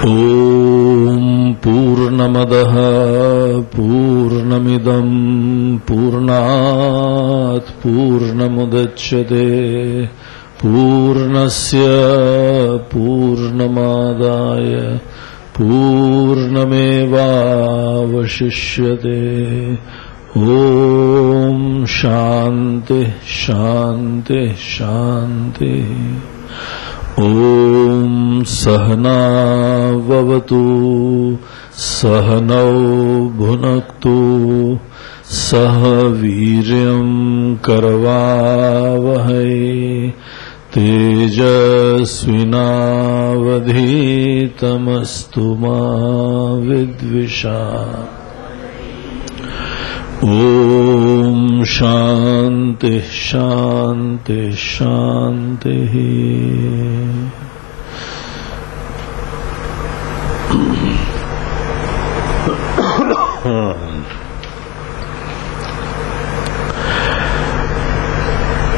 ॐ पूर्णमदः पूर्णमिदं पूर्णात् पूर्णमुदच्यते पूर्णस्य पूर्णमादाय पूर्णमेवावशिष्यते। ॐ शान्ति शान्ति शान्ति। ॐ सहना भवतु सहनौ भुनक्तु सह वीर्यं करवावहै तेजस्विनावधीतमस्तु मा विद्विषावहै। ॐ शान्ति शान्ति शान्ति।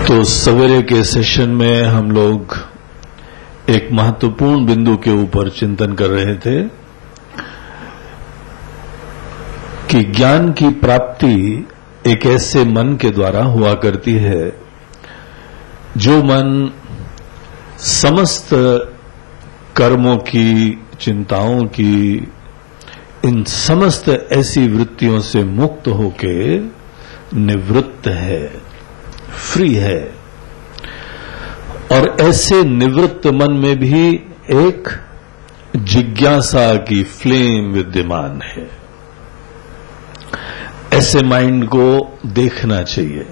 तो सवेरे के सेशन में हम लोग एक महत्वपूर्ण बिंदु के ऊपर चिंतन कर रहे थे कि ज्ञान की प्राप्ति एक ऐसे मन के द्वारा हुआ करती है जो मन समस्त कर्मों की, चिंताओं की, इन समस्त ऐसी वृत्तियों से मुक्त होके निवृत्त है, फ्री है। और ऐसे निवृत्त मन में भी एक जिज्ञासा की फ्लेम विद्यमान है। ऐसे माइंड को देखना चाहिए,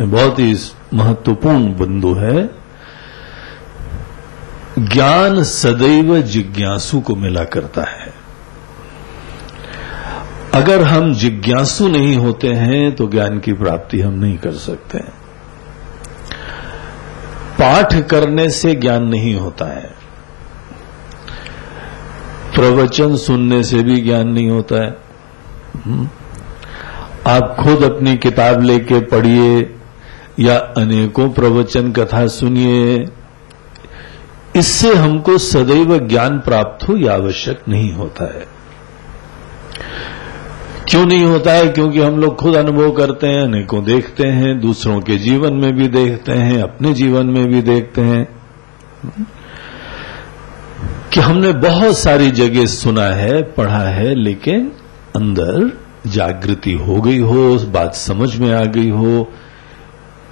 बहुत ही महत्वपूर्ण बिंदु है। ज्ञान सदैव जिज्ञासु को मिला करता है। अगर हम जिज्ञासु नहीं होते हैं तो ज्ञान की प्राप्ति हम नहीं कर सकते हैं। पाठ करने से ज्ञान नहीं होता है, प्रवचन सुनने से भी ज्ञान नहीं होता है। आप खुद अपनी किताब लेके पढ़िए या अनेकों प्रवचन कथा सुनिए, इससे हमको सदैव ज्ञान प्राप्त हो यह आवश्यक नहीं होता है। क्यों नहीं होता है? क्योंकि हम लोग खुद अनुभव करते हैं, अनेकों देखते हैं, दूसरों के जीवन में भी देखते हैं, अपने जीवन में भी देखते हैं कि हमने बहुत सारी जगह सुना है, पढ़ा है, लेकिन अंदर जागृति हो गई हो, बात समझ में आ गई हो,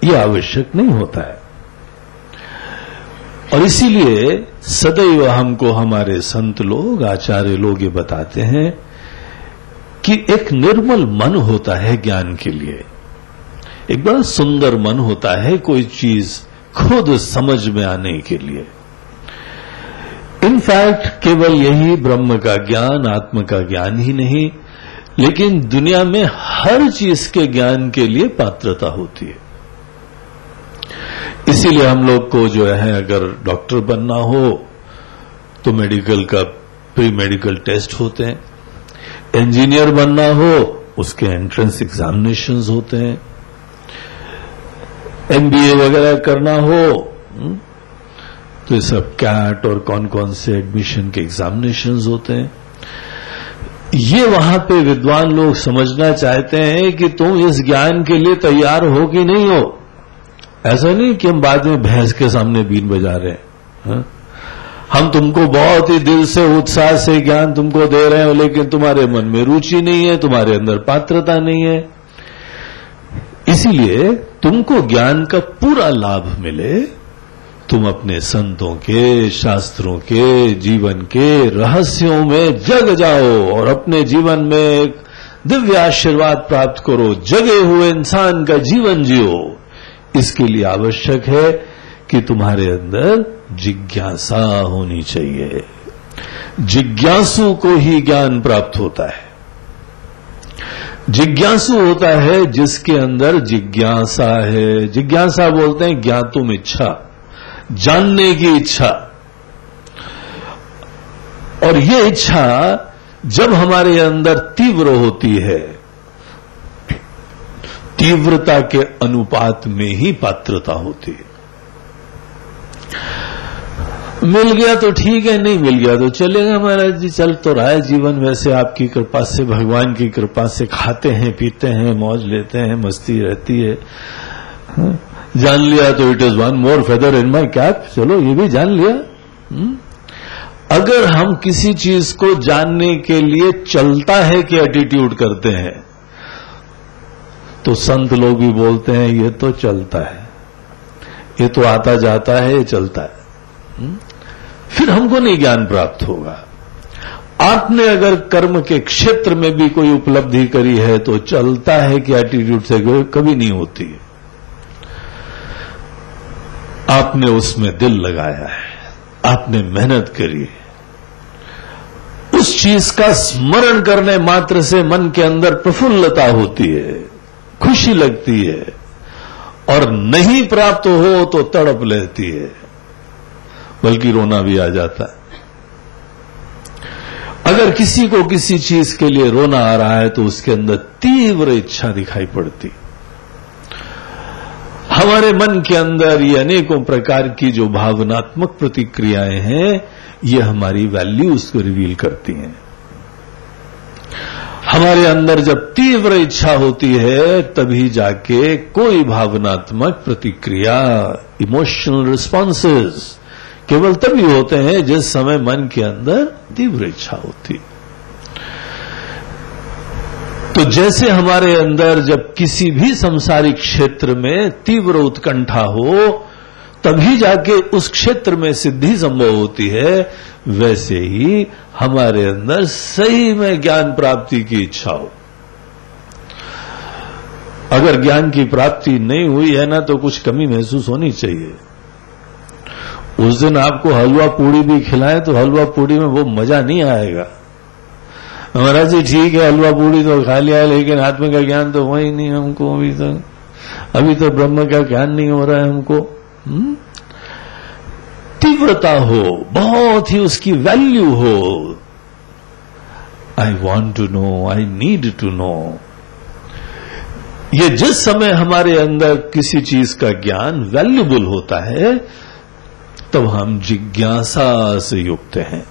यह आवश्यक नहीं होता है। और इसीलिए सदैव हमको हमारे संत लोग, आचार्य लोग ये बताते हैं कि एक निर्मल मन होता है ज्ञान के लिए, एक बड़ा सुंदर मन होता है कोई चीज खुद समझ में आने के लिए। इनफैक्ट केवल यही ब्रह्म का ज्ञान, आत्म का ज्ञान ही नहीं, लेकिन दुनिया में हर चीज के ज्ञान के लिए पात्रता होती है। इसीलिए हम लोग को जो है, अगर डॉक्टर बनना हो तो मेडिकल का प्री मेडिकल टेस्ट होते हैं, इंजीनियर बनना हो उसके एंट्रेंस एग्जामिनेशंस होते हैं, एमबीए वगैरह करना हो तो ये सब कैट और कौन कौन से एडमिशन के एग्जामिनेशंस होते हैं। ये वहां पे विद्वान लोग समझना चाहते हैं कि तुम इस ज्ञान के लिए तैयार हो कि नहीं हो। ऐसा नहीं कि हम बाद में भैंस के सामने बीन बजा रहे हैं। हम तुमको बहुत ही दिल से, उत्साह से ज्ञान तुमको दे रहे हो, लेकिन तुम्हारे मन में रुचि नहीं है, तुम्हारे अंदर पात्रता नहीं है। इसीलिए तुमको ज्ञान का पूरा लाभ मिले, तुम अपने संतों के, शास्त्रों के, जीवन के रहस्यों में जग जाओ और अपने जीवन में एक दिव्य आशीर्वाद प्राप्त करो, जगे हुए इंसान का जीवन जियो। इसके लिए आवश्यक है कि तुम्हारे अंदर जिज्ञासा होनी चाहिए। जिज्ञासु को ही ज्ञान प्राप्त होता है। जिज्ञासु होता है जिसके अंदर जिज्ञासा है। जिज्ञासा बोलते हैं ज्ञातुम इच्छा, जानने की इच्छा। और ये इच्छा जब हमारे अंदर तीव्र होती है, तीव्रता के अनुपात में ही पात्रता होती है। मिल गया तो ठीक है, नहीं मिल गया तो चलेगा महाराज जी, चल तो रहा है जीवन वैसे आपकी कृपा से, भगवान की कृपा से, खाते हैं पीते हैं, मौज लेते हैं, मस्ती रहती है। जान लिया तो it is one more feather in my cap, चलो ये भी जान लिया। अगर हम किसी चीज को जानने के लिए चलता है कि एटीट्यूड करते हैं, तो संत लोग भी बोलते हैं ये तो चलता है, ये तो आता जाता है, ये चलता है, फिर हमको नहीं ज्ञान प्राप्त होगा। आपने अगर कर्म के क्षेत्र में भी कोई उपलब्धि करी है तो चलता है कि एटीट्यूड से कभी नहीं होती है। आपने उसमें दिल लगाया है, आपने मेहनत करी, उस चीज का स्मरण करने मात्र से मन के अंदर प्रफुल्लता होती है, खुशी लगती है, और नहीं प्राप्त हो तो तड़प लेती है, बल्कि रोना भी आ जाता है। अगर किसी को किसी चीज के लिए रोना आ रहा है तो उसके अंदर तीव्र इच्छा दिखाई पड़ती। हमारे मन के अंदर ये अनेकों प्रकार की जो भावनात्मक प्रतिक्रियाएं हैं, ये हमारी वैल्यूज को रिवील करती हैं। हमारे अंदर जब तीव्र इच्छा होती है तभी जाके कोई भावनात्मक प्रतिक्रिया, इमोशनल रिस्पॉन्सेस केवल तभी होते हैं जिस समय मन के अंदर तीव्र इच्छा होती। तो जैसे हमारे अंदर जब किसी भी सांसारिक क्षेत्र में तीव्र उत्कंठा हो तभी जाके उस क्षेत्र में सिद्धि संभव होती है, वैसे ही हमारे अंदर सही में ज्ञान प्राप्ति की इच्छा हो। अगर ज्ञान की प्राप्ति नहीं हुई है ना तो कुछ कमी महसूस होनी चाहिए। उस दिन आपको हलवा पूड़ी भी खिलाए तो हलवा पूड़ी में वो मजा नहीं आएगा। महाराज जी ठीक है हलवा पूड़ी तो खा लिया, लेकिन आत्मा का ज्ञान तो हुआ ही नहीं हमको अभी तो ब्रह्म का ज्ञान नहीं हो रहा है हमको। तीव्रता हो, बहुत ही उसकी वैल्यू हो, I want to know, I need to know. ये जिस समय हमारे अंदर किसी चीज का ज्ञान वैल्यूबल होता है तब हम जिज्ञासा से युक्त हैं।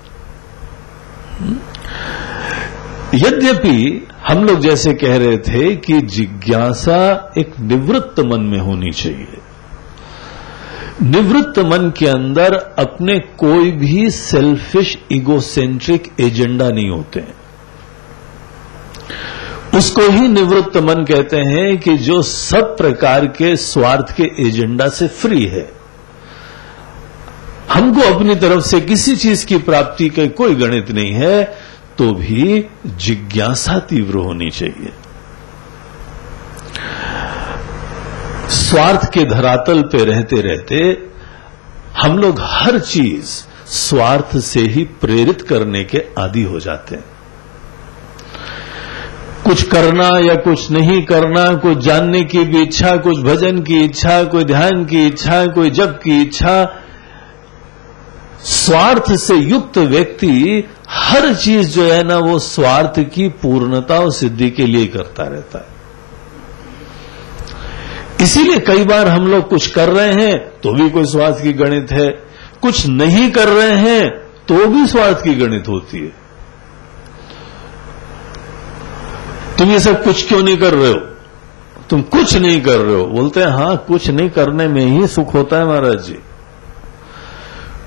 यद्यपि हम लोग जैसे कह रहे थे कि जिज्ञासा एक निवृत्त मन में होनी चाहिए। निवृत्त मन के अंदर अपने कोई भी सेल्फिश इगोसेंट्रिक एजेंडा नहीं होते हैं। उसको ही निवृत्त मन कहते हैं कि जो सब प्रकार के स्वार्थ के एजेंडा से फ्री है। हमको अपनी तरफ से किसी चीज की प्राप्ति का कोई गणित नहीं है, तो भी जिज्ञासा तीव्र होनी चाहिए। स्वार्थ के धरातल पे रहते रहते हम लोग हर चीज स्वार्थ से ही प्रेरित करने के आदी हो जाते हैं। कुछ करना या कुछ नहीं करना, कुछ जानने की भी इच्छा, कुछ भजन की इच्छा, कोई ध्यान की इच्छा, कोई जप की इच्छा, स्वार्थ से युक्त व्यक्ति हर चीज जो है ना वो स्वार्थ की पूर्णता और सिद्धि के लिए करता रहता है। इसीलिए कई बार हम लोग कुछ कर रहे हैं तो भी कोई स्वार्थ की गणित है, कुछ नहीं कर रहे हैं तो भी स्वार्थ की गणित होती है। तुम ये सब कुछ क्यों नहीं कर रहे हो, तुम कुछ नहीं कर रहे हो। बोलते हैं हाँ कुछ नहीं करने में ही सुख होता है महाराज जी,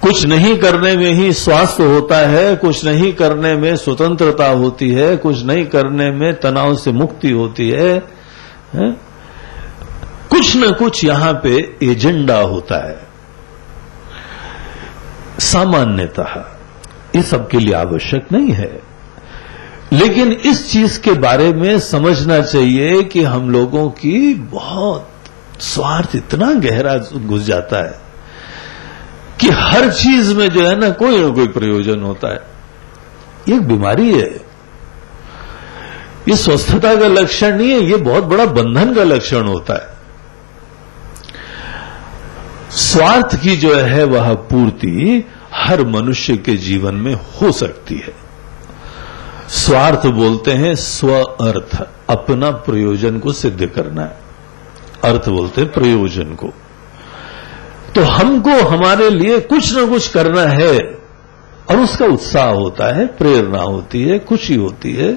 कुछ नहीं करने में ही स्वास्थ्य होता है, कुछ नहीं करने में स्वतंत्रता होती है, कुछ नहीं करने में तनाव से मुक्ति होती है, कुछ न कुछ यहां पे एजेंडा होता है। सामान्यतः ये सबके लिए आवश्यक नहीं है, लेकिन इस चीज के बारे में समझना चाहिए कि हम लोगों की बहुत स्वार्थ इतना गहरा घुस जाता है कि हर चीज में जो है ना कोई प्रयोजन होता है। ये एक बीमारी है, ये स्वस्थता का लक्षण नहीं है, ये बहुत बड़ा बंधन का लक्षण होता है। स्वार्थ की जो है वह पूर्ति हर मनुष्य के जीवन में हो सकती है। स्वार्थ बोलते हैं स्व अर्थ, अपना प्रयोजन को सिद्ध करना है। अर्थ बोलते हैं प्रयोजन को। तो हमको हमारे लिए कुछ न कुछ करना है और उसका उत्साह होता है, प्रेरणा होती है, खुशी होती है,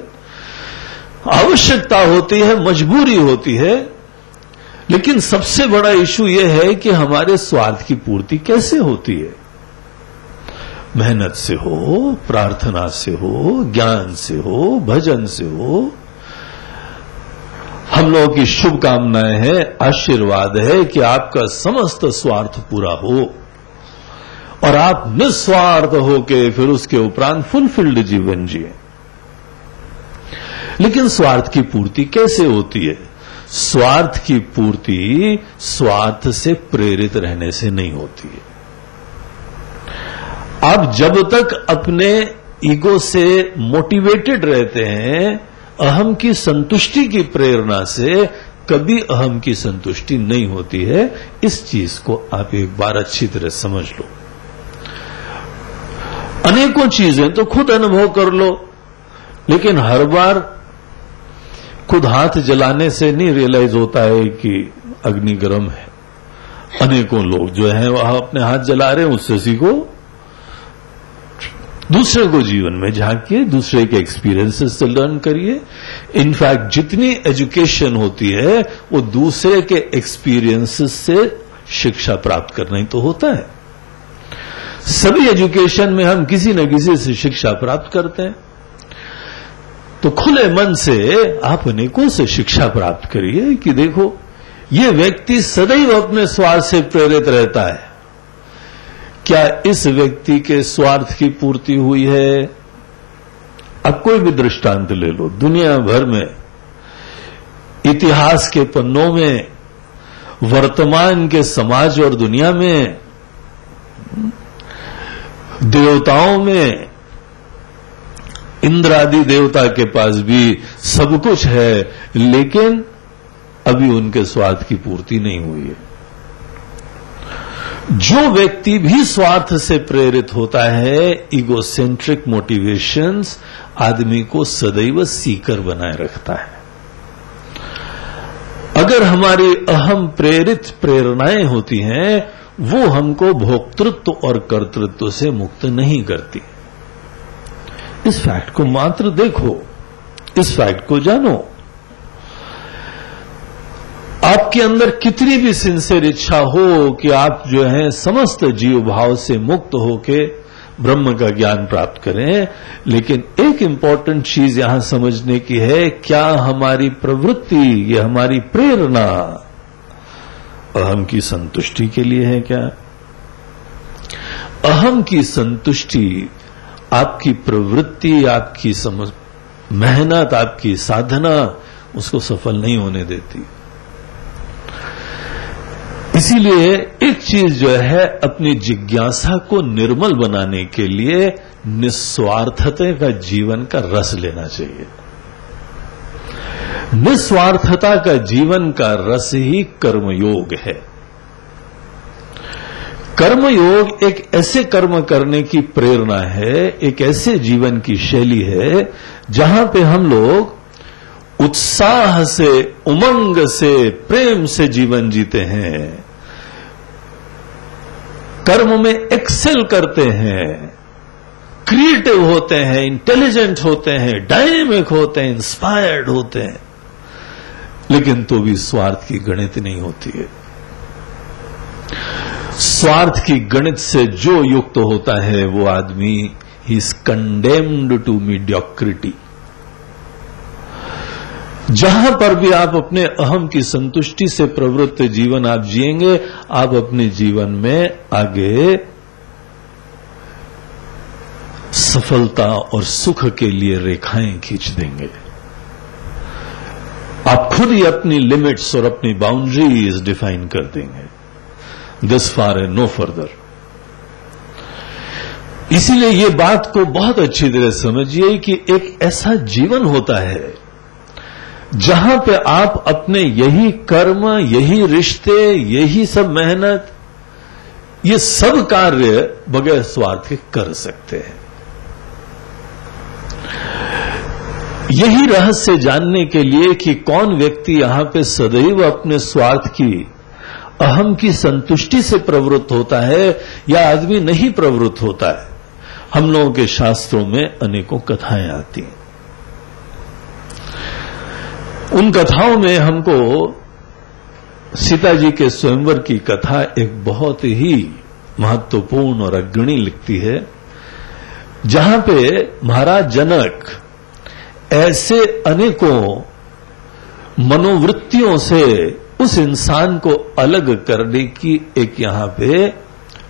आवश्यकता होती है, मजबूरी होती है। लेकिन सबसे बड़ा इशू यह है कि हमारे स्वार्थ की पूर्ति कैसे होती है। मेहनत से हो, प्रार्थना से हो, ज्ञान से हो, भजन से हो। हम लोगों की शुभकामनाएं हैं, आशीर्वाद है कि आपका समस्त स्वार्थ पूरा हो और आप निस्वार्थ होके फिर उसके उपरांत फुलफिल्ड जीवन जिए। लेकिन स्वार्थ की पूर्ति कैसे होती है? स्वार्थ की पूर्ति स्वार्थ से प्रेरित रहने से नहीं होती है। आप जब तक अपने ईगो से मोटिवेटेड रहते हैं, अहम की संतुष्टि की प्रेरणा से कभी अहम की संतुष्टि नहीं होती है। इस चीज को आप एक बार अच्छी तरह समझ लो। अनेकों चीजें तो खुद अनुभव कर लो, लेकिन हर बार खुद हाथ जलाने से नहीं रियलाइज होता है कि अग्नि गर्म है। अनेकों लोग जो हैं वह अपने हाथ जला रहे हैं, उससे सीखो। दूसरे को जीवन में झांकिए, दूसरे के एक्सपीरियंसेस से लर्न करिए। इनफैक्ट जितनी एजुकेशन होती है वो दूसरे के एक्सपीरियंसेस से शिक्षा प्राप्त करना ही तो होता है। सभी एजुकेशन में हम किसी न किसी से शिक्षा प्राप्त करते हैं। तो खुले मन से आप अनेकों से शिक्षा प्राप्त करिए कि देखो, ये व्यक्ति सदैव अपने स्वार्थ से प्रेरित रहता है। क्या इस व्यक्ति के स्वार्थ की पूर्ति हुई है? अब कोई भी दृष्टांत ले लो, दुनिया भर में, इतिहास के पन्नों में, वर्तमान के समाज और दुनिया में, देवताओं में, इंद्र आदि देवता के पास भी सब कुछ है, लेकिन अभी उनके स्वार्थ की पूर्ति नहीं हुई है। जो व्यक्ति भी स्वार्थ से प्रेरित होता है, इगोसेंट्रिक मोटिवेशंस आदमी को सदैव सीकर बनाए रखता है। अगर हमारी अहम प्रेरित प्रेरणाएं होती हैं, वो हमको भोक्तृत्व और कर्तृत्व से मुक्त नहीं करती। इस फैक्ट को मात्र देखो, इस फैक्ट को जानो। आपके अंदर कितनी भी सिंसियर इच्छा हो कि आप जो है समस्त जीव भाव से मुक्त होके ब्रह्म का ज्ञान प्राप्त करें, लेकिन एक इंपॉर्टेंट चीज यहां समझने की है, क्या हमारी प्रवृत्ति, ये हमारी प्रेरणा अहम की संतुष्टि के लिए है? क्या अहम की संतुष्टि आपकी प्रवृत्ति, आपकी मेहनत, आपकी साधना उसको सफल नहीं होने देती। इसीलिए एक चीज जो है, अपनी जिज्ञासा को निर्मल बनाने के लिए निस्वार्थता का जीवन का रस लेना चाहिए। निस्वार्थता का जीवन का रस ही कर्मयोग है। कर्मयोग एक ऐसे कर्म करने की प्रेरणा है, एक ऐसे जीवन की शैली है जहां पे हम लोग उत्साह से, उमंग से, प्रेम से जीवन जीते हैं, कर्म में एक्सेल करते हैं, क्रिएटिव होते हैं, इंटेलिजेंट होते हैं, डायनेमिक होते हैं, इंस्पायर्ड होते हैं, लेकिन तो भी स्वार्थ की गणित नहीं होती है। स्वार्थ की गणित से जो युक्त होता है वो आदमी ही इज कंडेम्ड टू मीडियोक्रिटी। जहां पर भी आप अपने अहम की संतुष्टि से प्रवृत्त जीवन आप जिएंगे, आप अपने जीवन में आगे सफलता और सुख के लिए रेखाएं खींच देंगे। आप खुद ही अपनी लिमिट्स और अपनी बाउंड्रीज डिफाइन कर देंगे, this far and no further. इसीलिए ये बात को बहुत अच्छी तरह समझिए कि एक ऐसा जीवन होता है जहां पे आप अपने यही कर्म, यही रिश्ते, यही सब मेहनत, ये सब कार्य बगैर स्वार्थ के कर सकते हैं। यही रहस्य जानने के लिए कि कौन व्यक्ति यहां पे सदैव अपने स्वार्थ की अहम की संतुष्टि से प्रवृत्त होता है या आदमी नहीं प्रवृत्त होता है। हम लोगों के शास्त्रों में अनेकों कथाएं आती हैं। उन कथाओं में हमको सीता जी के स्वयंवर की कथा एक बहुत ही महत्वपूर्ण और अग्रणी लिखती है, जहां पे महाराज जनक ऐसे अनेकों मनोवृत्तियों से उस इंसान को अलग करने की एक यहां पे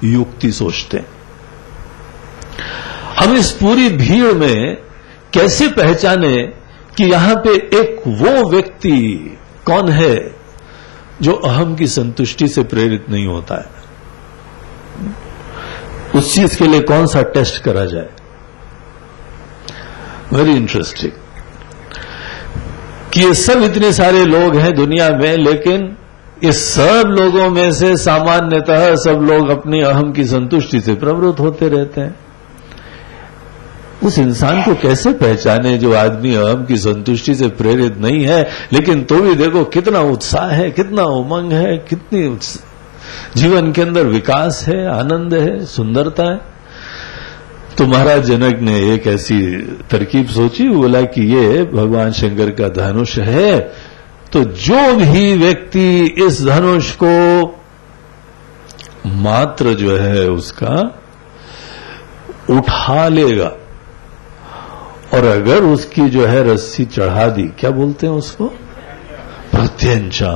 युक्ति सोचते हैं। हम इस पूरी भीड़ में कैसे पहचाने कि यहां पे एक वो व्यक्ति कौन है जो अहम की संतुष्टि से प्रेरित नहीं होता है? उस चीज के लिए कौन सा टेस्ट करा जाए? वेरी इंटरेस्टिंग कि ये सब इतने सारे लोग हैं दुनिया में, लेकिन इस सब लोगों में से सामान्यतः सब लोग अपनी अहम की संतुष्टि से प्रवृत्त होते रहते हैं। उस इंसान को कैसे पहचाने जो आदमी अहम की संतुष्टि से प्रेरित नहीं है, लेकिन तो भी देखो कितना उत्साह है, कितना उमंग है, कितनी जीवन के अंदर विकास है, आनंद है, सुंदरता है। तो महाराज जनक ने एक ऐसी तरकीब सोची, बोला कि ये भगवान शंकर का धनुष है, तो जो भी व्यक्ति इस धनुष को मात्र जो है उसका उठा लेगा और अगर उसकी जो है रस्सी चढ़ा दी, क्या बोलते हैं उसको, प्रत्यंचा,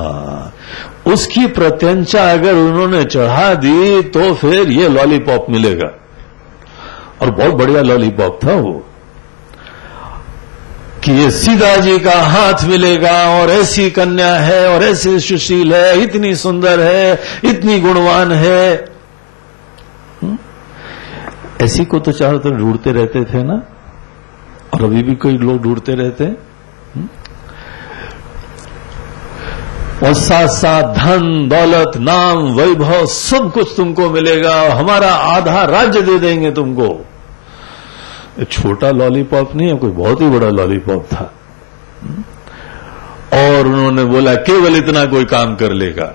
उसकी प्रत्यंचा अगर उन्होंने चढ़ा दी तो फिर ये लॉलीपॉप मिलेगा। और बहुत बढ़िया लॉलीपॉप था वो, कि ये सीता जी का हाथ मिलेगा और ऐसी कन्या है और ऐसी सुशील है, इतनी सुंदर है, इतनी गुणवान है। ऐसी को तो चारों तरफ ढूंढते रहते थे ना, और अभी भी कोई लोग ढूंढते रहते हैं। और साथ साथ धन दौलत नाम वैभव सब कुछ तुमको मिलेगा, हमारा आधा राज्य दे देंगे तुमको। छोटा लॉलीपॉप नहीं है, कोई बहुत ही बड़ा लॉलीपॉप था। और उन्होंने बोला केवल इतना कोई काम कर लेगा।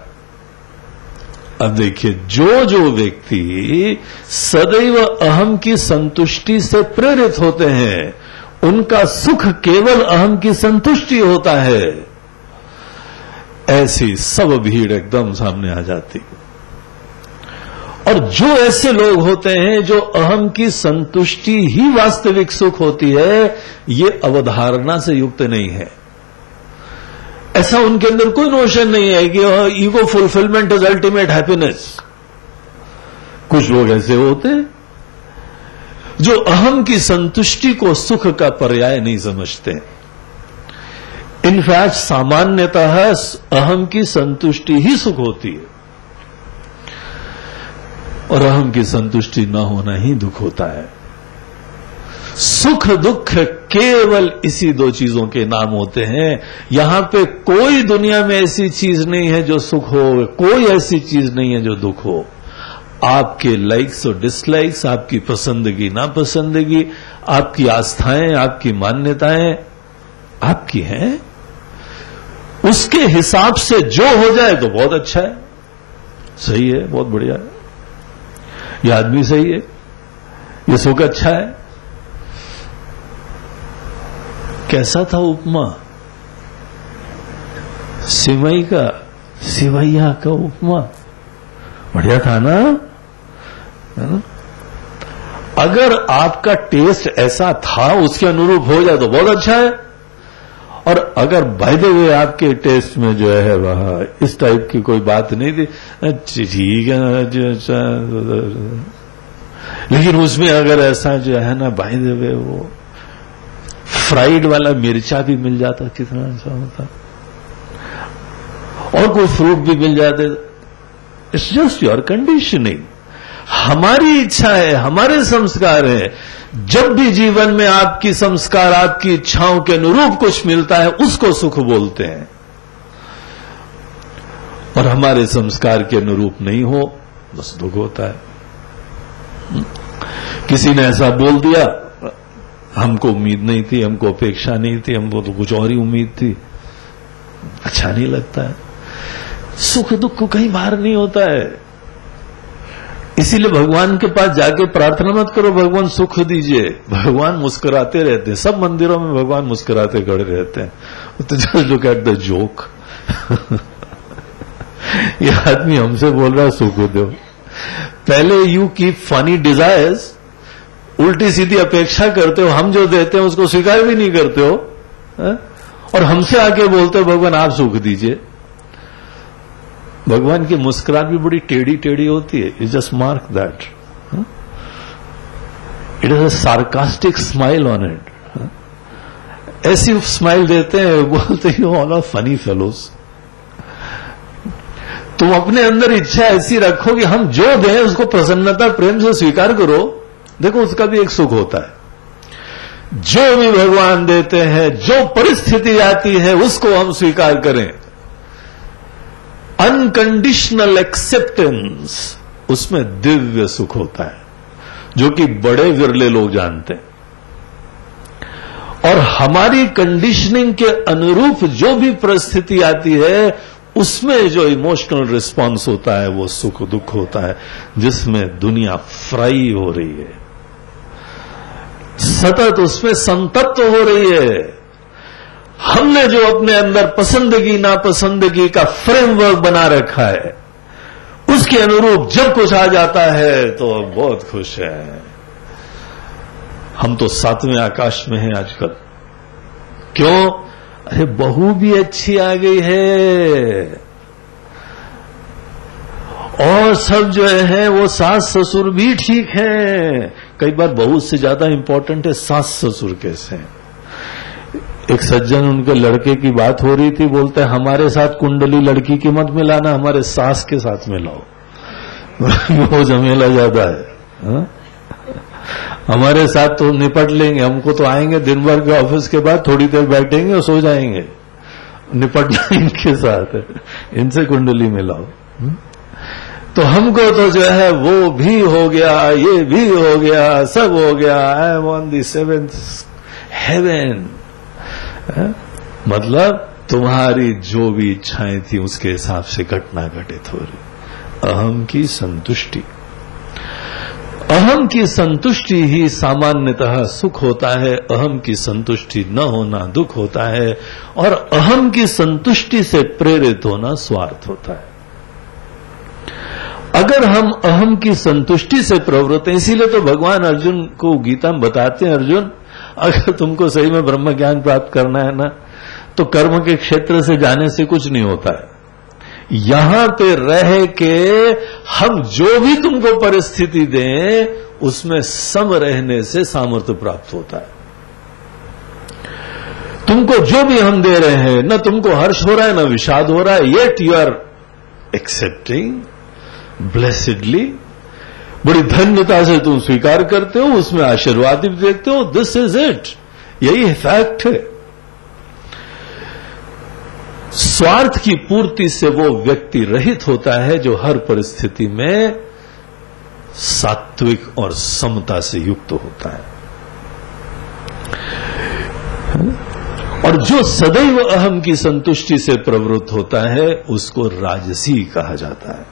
अब देखिए, जो व्यक्ति सदैव अहम की संतुष्टि से प्रेरित होते हैं उनका सुख केवल अहम की संतुष्टि होता है। ऐसी सब भीड़ एकदम सामने आ जाती। और जो ऐसे लोग होते हैं जो अहम की संतुष्टि ही वास्तविक सुख होती है, ये अवधारणा से युक्त नहीं है। ऐसा उनके अंदर कोई नोशन नहीं है कि ego fulfilment is ultimate happiness. कुछ लोग ऐसे होते हैं जो अहम की संतुष्टि को सुख का पर्याय नहीं समझते। इनफैक्ट सामान्यतः अहम की संतुष्टि ही सुख होती है और अहम की संतुष्टि न होना ही दुख होता है। सुख दुख केवल इसी दो चीजों के नाम होते हैं। यहां पे कोई दुनिया में ऐसी चीज नहीं है जो सुख हो, कोई ऐसी चीज नहीं है जो दुख हो। आपके लाइक्स और डिसलाइक्स, आपकी पसंदगी नापसंदगी, आपकी आस्थाएं, आपकी मान्यताएं आपकी हैं। उसके हिसाब से जो हो जाए तो बहुत अच्छा है, सही है, बहुत बढ़िया है, ये आदमी सही है, ये सुख अच्छा है। कैसा था उपमा? सिवई का, सिवैया का उपमा बढ़िया था ना, है ना? अगर आपका टेस्ट ऐसा था उसके अनुरूप हो जाए तो बहुत अच्छा है। और अगर बाय द वे आपके टेस्ट में जो है वह इस टाइप की कोई बात नहीं थी, ठीक है, लेकिन उसमें अगर ऐसा जो है ना बाय द वे वो फ्राइड वाला मिर्चा भी मिल जाता, कितना अच्छा होता, और कोई फ्रूट भी मिल जाते। It's just your conditioning. हमारी इच्छा है, हमारे संस्कार है। जब भी जीवन में आपकी संस्कार, आपकी इच्छाओं के अनुरूप कुछ मिलता है उसको सुख बोलते हैं, और हमारे संस्कार के अनुरूप नहीं हो बस दुख होता है। किसी ने ऐसा बोल दिया, हमको उम्मीद नहीं थी, हमको अपेक्षा नहीं थी, हमको तो कुछ और ही उम्मीद थी, अच्छा नहीं लगता है। सुख दुख को कहीं बाहर नहीं होता है। इसीलिए भगवान के पास जाके प्रार्थना मत करो भगवान सुख दीजिए, भगवान मुस्कुराते रहते हैं। सब मंदिरों में भगवान मुस्कुराते खड़े रहते हैं। तो just look at the joke. ये आदमी हमसे बोल रहा है सुख दो। पहले यू कीप फनी डिजायर्स, उल्टी सीधी अपेक्षा करते हो, हम जो देते हैं उसको स्वीकार भी नहीं करते हो, और हमसे आके बोलते हो भगवान आप सुख दीजिए। भगवान की मुस्कुराहट भी बड़ी टेढ़ी टेढ़ी होती है। You just mark that, it is a sarcastic smile on it. ऐसी स्माइल देते हैं, बोलते हैं ऑल आर फनी फेलोज। तुम अपने अंदर इच्छा ऐसी रखो कि हम जो दें उसको प्रसन्नता प्रेम से स्वीकार करो, देखो उसका भी एक सुख होता है। जो भी भगवान देते हैं, जो परिस्थिति आती है उसको हम स्वीकार करें। अनकंडीशनल एक्सेप्टेंस, उसमें दिव्य सुख होता है, जो कि बड़े विरले लोग जानते हैं। और हमारी कंडीशनिंग के अनुरूप जो भी परिस्थिति आती है उसमें जो इमोशनल रिस्पॉन्स होता है वो सुख दुख होता है, जिसमें दुनिया फ्राई हो रही है, सतत उसमें संतप्त हो रही है। हमने जो अपने अंदर पसंदगी नापसंदगी का फ्रेमवर्क बना रखा है, उसके अनुरूप जब कुछ आ जाता है तो बहुत खुश है। हम तो 7वें आकाश में हैं आजकल। क्यों? अरे बहू भी अच्छी आ गई है, और सब जो है वो सास ससुर भी ठीक है। कई बार बहू से ज्यादा इंपॉर्टेंट है सास ससुर कैसे हैं। एक सज्जन, उनके लड़के की बात हो रही थी, बोलते हैं हमारे साथ कुंडली लड़की की मत मिलाना, हमारे सास के साथ मिलाओ। वो झमेला ज्यादा है। हा? हमारे साथ तो निपट लेंगे, हमको तो आएंगे दिन भर के ऑफिस के बाद, थोड़ी देर बैठेंगे और सो जाएंगे, निपटना इनके साथ है, इनसे कुंडली मिलाओ। तो हमको तो जो है वो भी हो गया, ये भी हो गया, सब हो गया। I am on the 7th heaven. मतलब तुम्हारी जो भी इच्छाएं थी उसके हिसाब से घटना घटित हो रही। अहम की संतुष्टि, अहम की संतुष्टि ही सामान्यतः सुख होता है। अहम की संतुष्टि न होना दुख होता है, और अहम की संतुष्टि से प्रेरित होना स्वार्थ होता है। अगर हम अहम की संतुष्टि से प्रवृत्त हैं, इसीलिए तो भगवान अर्जुन को गीता में बताते हैं, अर्जुन अगर तुमको सही में ब्रह्म ज्ञान प्राप्त करना है ना, तो कर्म के क्षेत्र से जाने से कुछ नहीं होता है। यहां पे रह के हम जो भी तुमको परिस्थिति दें उसमें सम रहने से सामर्थ्य प्राप्त होता है। तुमको जो भी हम दे रहे हैं, न तुमको हर्ष हो रहा है न विषाद हो रहा है, येट यू आर एक्सेप्टिंग ब्लेसिडली, बड़ी धन्यता से तुम स्वीकार करते हो, उसमें आशीर्वाद भी देखते हो। दिस इज इट, यही फैक्ट है। स्वार्थ की पूर्ति से वो व्यक्ति रहित होता है जो हर परिस्थिति में सात्विक और समता से युक्त होता है। और जो सदैव अहम की संतुष्टि से प्रवृत्त होता है उसको राजसी कहा जाता है।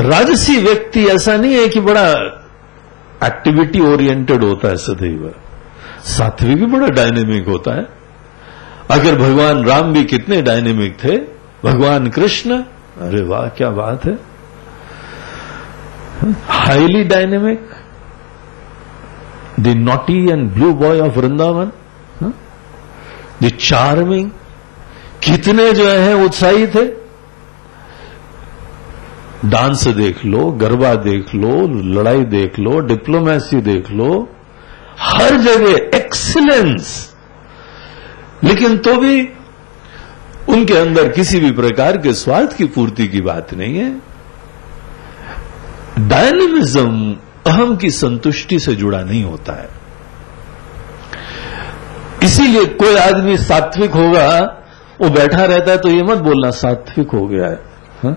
राजसी व्यक्ति ऐसा नहीं है कि बड़ा एक्टिविटी ओरिएंटेड होता है सदैव, सात्विक भी बड़ा डायनेमिक होता है। अगर भगवान राम भी कितने डायनेमिक थे, भगवान कृष्ण, अरे वाह क्या बात है, highly dynamic, the naughty and blue boy of Vrindavan, the charming, कितने जो है उत्साही थे। डांस देख लो, गरबा देख लो, लड़ाई देख लो, डिप्लोमेसी देख लो, हर जगह एक्सीलेंस। लेकिन तो भी उनके अंदर किसी भी प्रकार के स्वार्थ की पूर्ति की बात नहीं है। डायनेमिज्म अहम की संतुष्टि से जुड़ा नहीं होता है। इसीलिए कोई आदमी सात्विक होगा, वो बैठा रहता है तो ये मत बोलना सात्विक हो गया है। हा?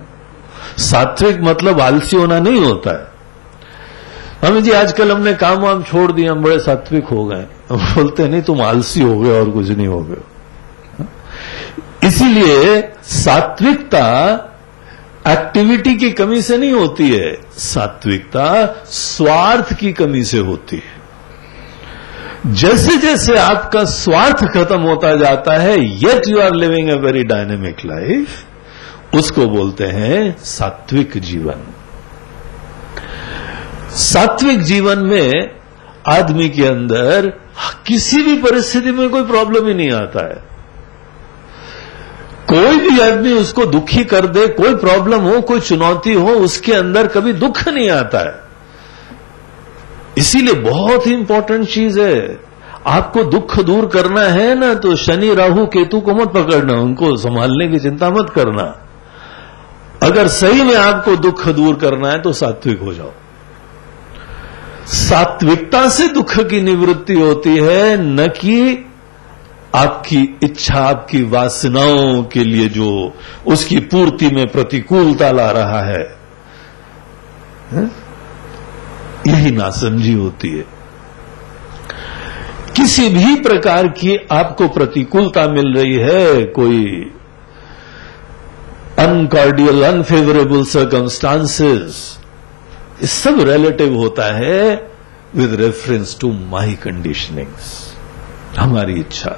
सात्विक मतलब आलसी होना नहीं होता है। हमें जी आजकल हमने काम वाम छोड़ दिया, हम बड़े सात्विक हो गए, हम बोलते नहीं तुम आलसी हो गए और कुछ नहीं हो गए। इसीलिए सात्विकता एक्टिविटी की कमी से नहीं होती है, सात्विकता स्वार्थ की कमी से होती है। जैसे जैसे आपका स्वार्थ खत्म होता जाता है, yet you are living a very dynamic life, उसको बोलते हैं सात्विक जीवन। सात्विक जीवन में आदमी के अंदर किसी भी परिस्थिति में कोई प्रॉब्लम ही नहीं आता है। कोई भी आदमी उसको दुखी कर दे, कोई प्रॉब्लम हो, कोई चुनौती हो, उसके अंदर कभी दुख नहीं आता है। इसीलिए बहुत ही इंपॉर्टेंट चीज है, आपको दुख दूर करना है ना, तो शनि राहु केतु को मत पकड़ना, उनको संभालने की चिंता मत करना। अगर सही में आपको दुख दूर करना है तो सात्विक हो जाओ। सात्विकता से दुख की निवृत्ति होती है, न कि आपकी इच्छा, आपकी वासनाओं के लिए जो उसकी पूर्ति में प्रतिकूलता ला रहा है, यही नासमझी होती है। किसी भी प्रकार की आपको प्रतिकूलता मिल रही है, कोई अनकॉर्डियल, अनफेवरेबल सर्कमस्टांसेस, ये सब रिलेटिव होता है with reference to my conditionings, हमारी इच्छा।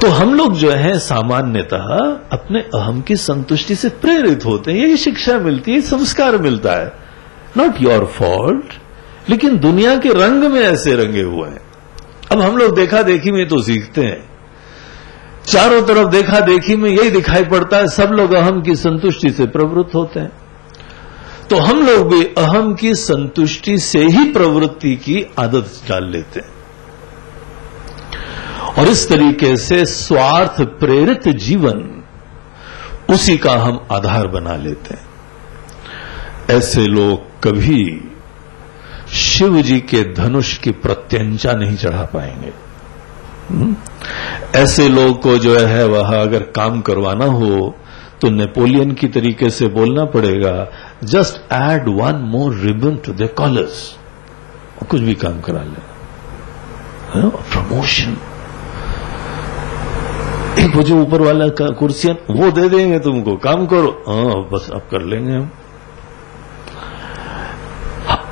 तो हम लोग जो है सामान्यतः अपने अहम की संतुष्टि से प्रेरित होते हैं, यही शिक्षा मिलती है, संस्कार मिलता है। नॉट योर फॉल्ट, लेकिन दुनिया के रंग में ऐसे रंगे हुए हैं। अब हम लोग देखा देखी में तो सीखते हैं, चारों तरफ देखा देखी में यही दिखाई पड़ता है, सब लोग अहम की संतुष्टि से प्रवृत्त होते हैं। तो हम लोग भी अहम की संतुष्टि से ही प्रवृत्ति की आदत डाल लेते हैं, और इस तरीके से स्वार्थ प्रेरित जीवन उसी का हम आधार बना लेते हैं। ऐसे लोग कभी शिव जी के धनुष की प्रत्यंचा नहीं चढ़ा पाएंगे। ऐसे लोग को जो है वह अगर काम करवाना हो तो नेपोलियन की तरीके से बोलना पड़ेगा, just add one more ribbon to the collars, और कुछ भी काम करा लेना। प्रमोशन, एक वो जो ऊपर वाला कुर्सियां वो दे देंगे तुमको, काम करो, बस अब कर लेंगे हम।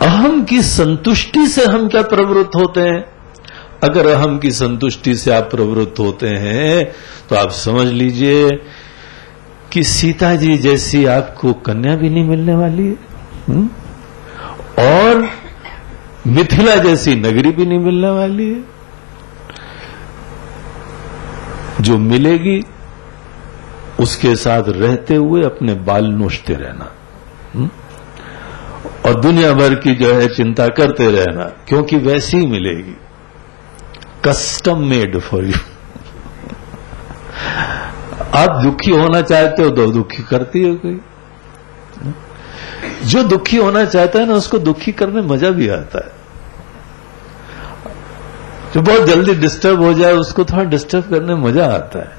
अहम की संतुष्टि से हम क्या प्रवृत्त होते हैं? अगर अहम की संतुष्टि से आप प्रवृत्त होते हैं तो आप समझ लीजिए कि सीता जी जैसी आपको कन्या भी नहीं मिलने वाली है, और मिथिला जैसी नगरी भी नहीं मिलने वाली है। जो मिलेगी उसके साथ रहते हुए अपने बाल नोचते रहना, और दुनिया भर की जो है चिंता करते रहना, क्योंकि वैसी ही मिलेगी, कस्टम मेड फॉर यू। आप दुखी होना चाहते हो तो दुखी करती है कोई। जो दुखी होना चाहता है ना, उसको दुखी करने में मजा भी आता है। जो बहुत जल्दी डिस्टर्ब हो जाए उसको थोड़ा डिस्टर्ब करने में मजा आता है,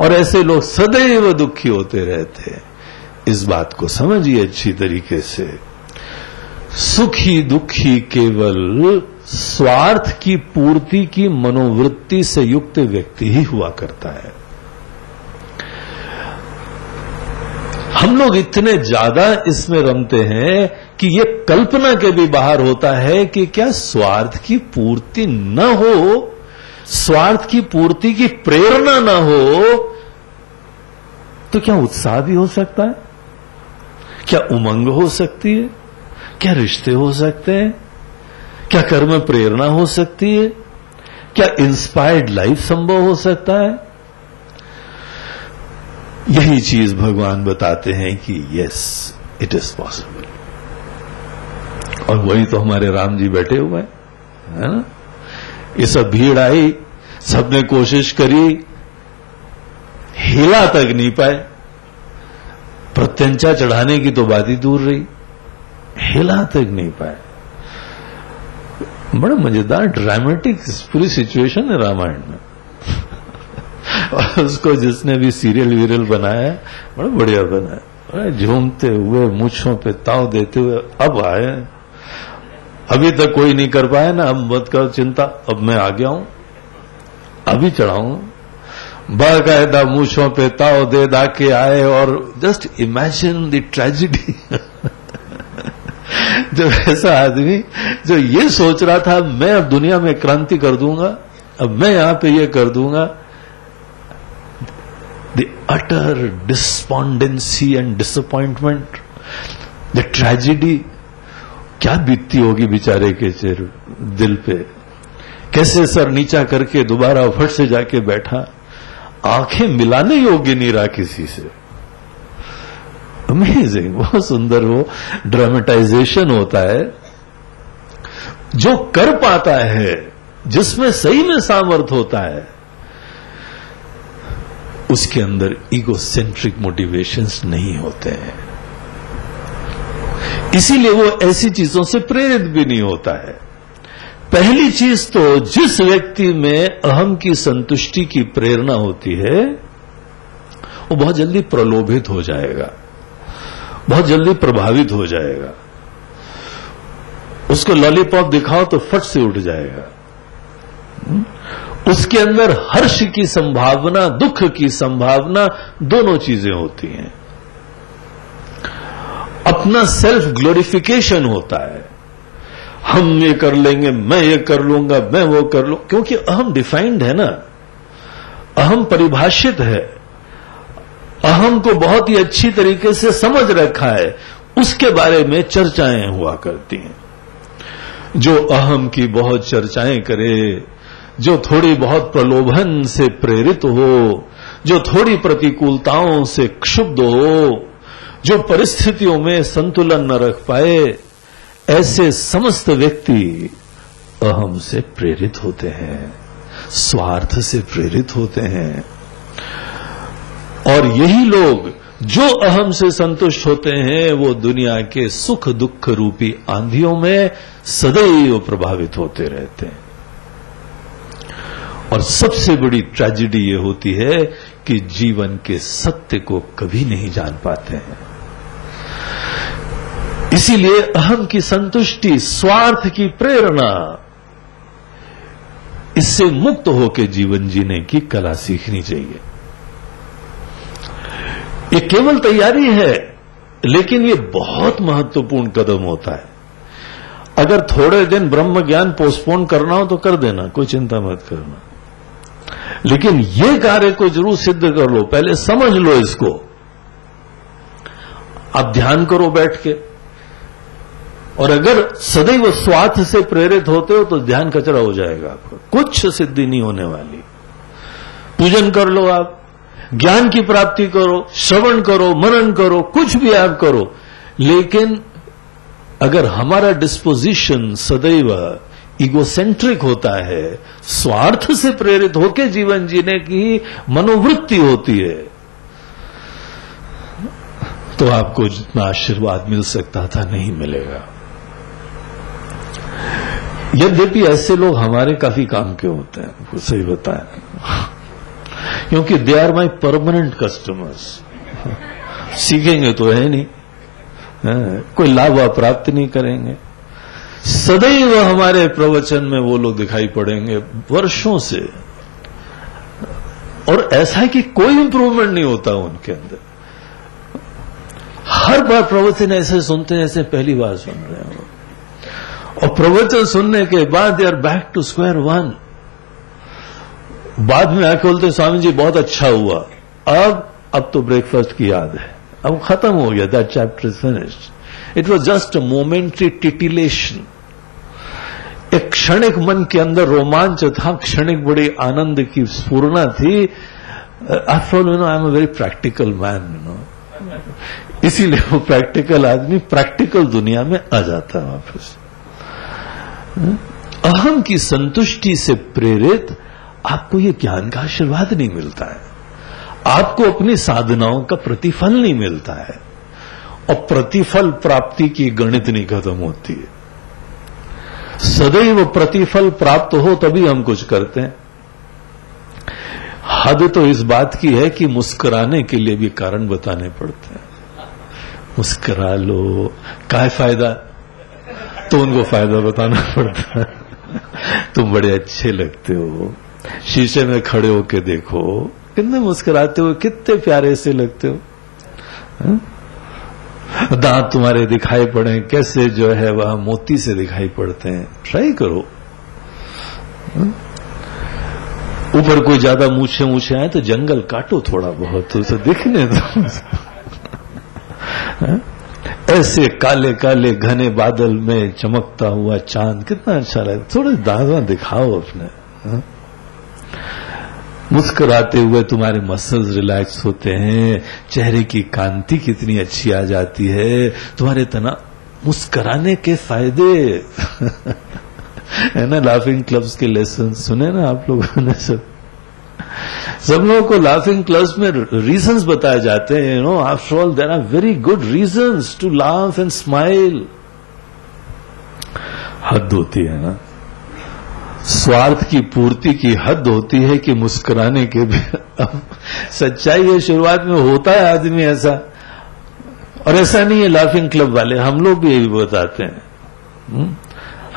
और ऐसे लोग सदैव दुखी होते रहते हैं। इस बात को समझिए अच्छी तरीके से, सुखी दुखी केवल स्वार्थ की पूर्ति की मनोवृत्ति से युक्त व्यक्ति ही हुआ करता है। हम लोग इतने ज्यादा इसमें रमते हैं कि ये कल्पना के भी बाहर होता है कि क्या स्वार्थ की पूर्ति न हो, स्वार्थ की पूर्ति की प्रेरणा न हो तो क्या उत्साह भी हो सकता है? क्या उमंग हो सकती है? क्या रिश्ते हो सकते हैं? क्या कर्म प्रेरणा हो सकती है? क्या इंस्पायर्ड लाइफ संभव हो सकता है? यही चीज भगवान बताते हैं कि यस, इट इज पॉसिबल। और वही तो हमारे राम जी बैठे हुए हैं, है ना? ये सब भीड़ आई, सबने कोशिश करी, हिला तक नहीं पाए। प्रत्यंचा चढ़ाने की तो बात ही दूर रही, हिला तक नहीं पाए। बड़ा मजेदार ड्रामेटिक पूरी सिचुएशन है रामायण में। और उसको जिसने भी सीरियल वीरियल बनाया है, बड़ा बढ़िया बनाया, झूमते हुए मूछों पे ताव देते हुए अब आए। अभी तक कोई नहीं कर पाया ना, अब मत करो चिंता, अब मैं आ गया हूं, अभी चढ़ाऊं, बाकायदा मूछों पे ताव दे दा के आए, और जस्ट इमेजिन द ट्रेजिडी। जब ऐसा आदमी जो ये सोच रहा था मैं अब दुनिया में क्रांति कर दूंगा, अब मैं यहां पे ये कर दूंगा, the utter despondency and disappointment, the tragedy, क्या बीतती होगी बेचारे के दिल पे। कैसे सर नीचा करके दोबारा फट से जाके बैठा, आंखें मिलाने योग्य नहीं रहा किसी से। अमेजिंग, बहुत सुंदर वो ड्रामेटाइजेशन होता है। जो कर पाता है, जिसमें सही में सामर्थ्य होता है, उसके अंदर ईगोसेंट्रिक मोटिवेशंस नहीं होते हैं, इसीलिए वो ऐसी चीजों से प्रेरित भी नहीं होता है। पहली चीज तो जिस व्यक्ति में अहम की संतुष्टि की प्रेरणा होती है, वो बहुत जल्दी प्रलोभित हो जाएगा, बहुत जल्दी प्रभावित हो जाएगा। उसको लॉलीपॉप दिखाओ तो फट से उठ जाएगा। उसके अंदर हर्ष की संभावना, दुख की संभावना, दोनों चीजें होती हैं। अपना सेल्फ ग्लोरिफिकेशन होता है, हम ये कर लेंगे, मैं ये कर लूंगा, मैं वो कर लूं, क्योंकि अहम डिफाइंड है ना, अहम परिभाषित है, अहम को बहुत ही अच्छी तरीके से समझ रखा है, उसके बारे में चर्चाएं हुआ करती हैं। जो अहम की बहुत चर्चाएं करे, जो थोड़ी बहुत प्रलोभन से प्रेरित हो, जो थोड़ी प्रतिकूलताओं से क्षुब्ध हो, जो परिस्थितियों में संतुलन न रख पाए, ऐसे समस्त व्यक्ति अहम से प्रेरित होते हैं, स्वार्थ से प्रेरित होते हैं। और यही लोग जो अहम से संतुष्ट होते हैं, वो दुनिया के सुख दुख रूपी आंधियों में सदैव प्रभावित होते रहते हैं। और सबसे बड़ी ट्रेजेडी ये होती है कि जीवन के सत्य को कभी नहीं जान पाते हैं। इसीलिए अहम की संतुष्टि, स्वार्थ की प्रेरणा, इससे मुक्त होकर जीवन जीने की कला सीखनी चाहिए। ये केवल तैयारी है, लेकिन ये बहुत महत्वपूर्ण कदम होता है। अगर थोड़े दिन ब्रह्म ज्ञान पोस्टपोन करना हो तो कर देना, कोई चिंता मत करना, लेकिन ये कार्य को जरूर सिद्ध कर लो, पहले समझ लो इसको। आप ध्यान करो बैठ के, और अगर सदैव स्वार्थ से प्रेरित होते हो तो ध्यान कचरा हो जाएगा, आपको कुछ सिद्धि नहीं होने वाली। पूजन कर लो, आप ज्ञान की प्राप्ति करो, श्रवण करो, मनन करो, कुछ भी आप करो, लेकिन अगर हमारा डिस्पोजिशन सदैव इगोसेंट्रिक होता है, स्वार्थ से प्रेरित होकर जीवन जीने की मनोवृत्ति होती है, तो आपको जितना आशीर्वाद मिल सकता था नहीं मिलेगा। यद्यपि ऐसे लोग हमारे काफी काम के होते हैं, आपको सही बताया, क्योंकि they are my permanent customers. सीखेंगे तो है नहीं, कोई लाभ प्राप्त नहीं करेंगे। सदैव हमारे प्रवचन में वो लोग दिखाई पड़ेंगे वर्षों से, और ऐसा है कि कोई इंप्रूवमेंट नहीं होता उनके अंदर। हर बार प्रवचन ऐसे सुनते हैं जैसे पहली बार सुन रहे हैं, और प्रवचन सुनने के बाद they are back to square one. बाद में आके बोलते स्वामी जी बहुत अच्छा हुआ, अब तो ब्रेकफास्ट की याद है, अब खत्म हो गया, that chapter is finished. It was just a momentary टिटिलेशन, एक क्षणिक मन के अंदर रोमांच था, क्षणिक बड़ी आनंद की स्फूर्णा थी। After all I am a very practical man, इसीलिए वो प्रैक्टिकल आदमी प्रैक्टिकल दुनिया में आ जाता है वापस। अहम की संतुष्टि से प्रेरित आपको ये ज्ञान का आशीर्वाद नहीं मिलता है, आपको अपनी साधनाओं का प्रतिफल नहीं मिलता है, और प्रतिफल प्राप्ति की गणित नहीं खत्म होती है। सदैव प्रतिफल प्राप्त हो तभी हम कुछ करते हैं। हद तो इस बात की है कि मुस्कुराने के लिए भी कारण बताने पड़ते हैं। मुस्कुरा लो, क्या फायदा, तो उनको फायदा बताना पड़ता है। तुम बड़े अच्छे लगते हो, शीशे में खड़े होके देखो, कितने मुस्कुराते हो, कितने प्यारे से लगते हो। दांत तुम्हारे दिखाई पड़े कैसे जो है वह मोती से दिखाई पड़ते हैं। ट्राई करो। ऊपर कोई ज्यादा मूछे आए तो जंगल काटो थोड़ा बहुत, तो उसे दिखने दो। ऐसे काले काले घने बादल में चमकता हुआ चांद कितना अच्छा लगता। थोड़े दांत दिखाओ अपने। मुस्कुराते हुए तुम्हारे मसल्स रिलैक्स होते हैं, चेहरे की कांति कितनी अच्छी आ जाती है। तुम्हारे मुस्कुराने के फायदे है ना। लाफिंग क्लब्स के लेसन सुने ना आप लोगों ने। सब लोगों को लाफिंग क्लब्स में रीजंस बताए जाते हैं। You know, after all there are very good reasons to laugh and smile. हद होती है ना, स्वार्थ की पूर्ति की हद होती है कि मुस्कुराने के भी। अब सच्चाई है, शुरुआत में होता है आदमी ऐसा, और ऐसा नहीं है लाफिंग क्लब वाले, हम लोग भी यही बताते हैं।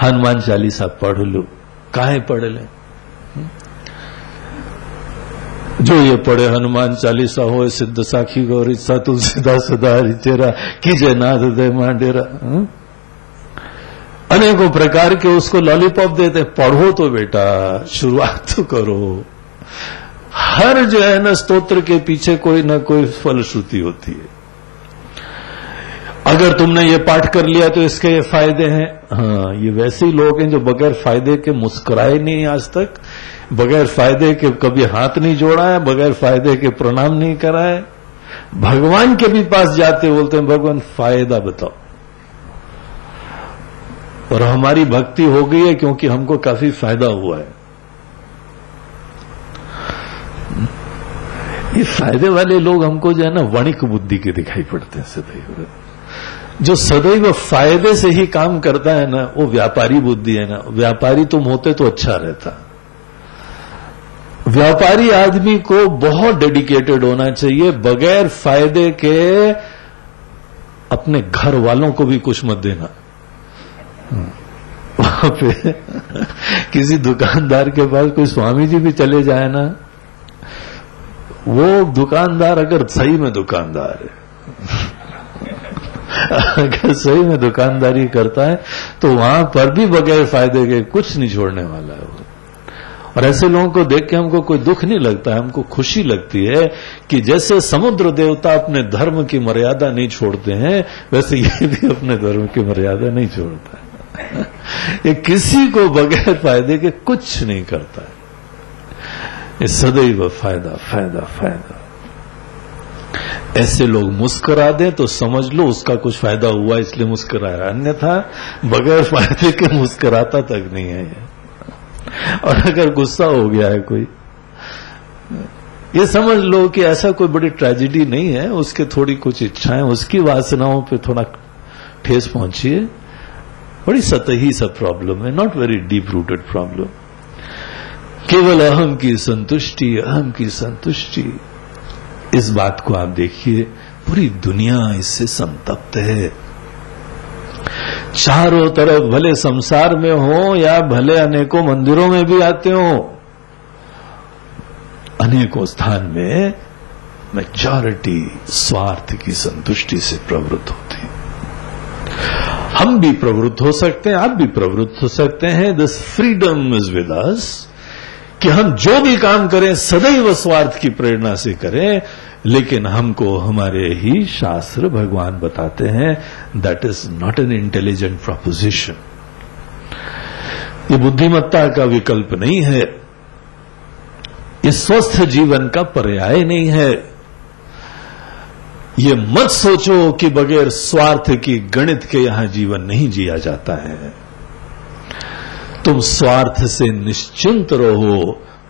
हनुमान चालीसा पढ़ लो, काहे पढ़ ले। जो ये पढ़े हनुमान चालीसा हो सिद्ध साखी गौरी सा तुलसीदास सदा हरिचेरा कीजे नाथ दे मांडेरा। अनेकों प्रकार के उसको लॉलीपॉप देते। पढ़ो तो बेटा, शुरुआत तो करो। हर जो है ना स्तोत्र के पीछे कोई ना कोई फलश्रुति होती है। अगर तुमने ये पाठ कर लिया तो इसके ये फायदे हैं। हाँ, ये वैसे ही लोग हैं जो बगैर फायदे के मुस्कुराए नहीं आज तक, बगैर फायदे के कभी हाथ नहीं जोड़ा है, बगैर फायदे के प्रणाम नहीं करा है। भगवान के भी पास जाते बोलते हैं भगवान फायदा बताओ। और हमारी भक्ति हो गई है क्योंकि हमको काफी फायदा हुआ है। ये फायदे वाले लोग हमको जो है ना वणिक बुद्धि के दिखाई पड़ते हैं सदैव। जो सदैव फायदे से ही काम करता है ना, वो व्यापारी बुद्धि है ना। व्यापारी तुम होते तो अच्छा रहता। व्यापारी आदमी को बहुत डेडिकेटेड होना चाहिए। बगैर फायदे के अपने घर वालों को भी कुछ मत देना। वहां पे किसी दुकानदार के पास कोई स्वामी जी भी चले जाए ना, वो दुकानदार अगर सही में दुकानदार है, अगर सही में दुकानदारी करता है तो वहां पर भी बगैर फायदे के कुछ नहीं छोड़ने वाला है वो। और ऐसे लोगों को देख के हमको कोई दुख नहीं लगता है, हमको खुशी लगती है कि जैसे समुद्र देवता अपने धर्म की मर्यादा नहीं छोड़ते हैं, वैसे ये भी अपने धर्म की मर्यादा नहीं छोड़ता है। ये किसी को बगैर फायदे के कुछ नहीं करता है। ये सदैव फायदा फायदा फायदा। ऐसे लोग मुस्कुरा दें तो समझ लो उसका कुछ फायदा हुआ इसलिए मुस्कुराया, अन्यथा बगैर फायदे के मुस्कुराता तक नहीं है ये। और अगर गुस्सा हो गया है कोई, ये समझ लो कि ऐसा कोई बड़ी ट्रेजेडी नहीं है, उसके थोड़ी कुछ इच्छाएं, उसकी वासनाओं पे थोड़ा ठेस पहुंची है, बड़ी सतही सा प्रॉब्लम है, not very deep rooted problem. केवल अहम की संतुष्टि, अहम की संतुष्टि। इस बात को आप देखिए, पूरी दुनिया इससे संतप्त है। चारों तरफ भले संसार में हो या भले अनेकों मंदिरों में भी आते हो, अनेकों स्थान में मेजॉरिटी स्वार्थ की संतुष्टि से प्रवृत्त होती है। हम भी प्रवृत्त हो सकते हैं, आप भी प्रवृत्त हो सकते हैं। This freedom is with us कि हम जो भी काम करें सदैव स्वार्थ की प्रेरणा से करें, लेकिन हमको हमारे ही शास्त्र भगवान बताते हैं that is not an intelligent proposition. ये बुद्धिमत्ता का विकल्प नहीं है, ये स्वस्थ जीवन का पर्याय नहीं है। ये मत सोचो कि बगैर स्वार्थ की गणित के यहां जीवन नहीं जिया जाता है। तुम स्वार्थ से निश्चिंत रहो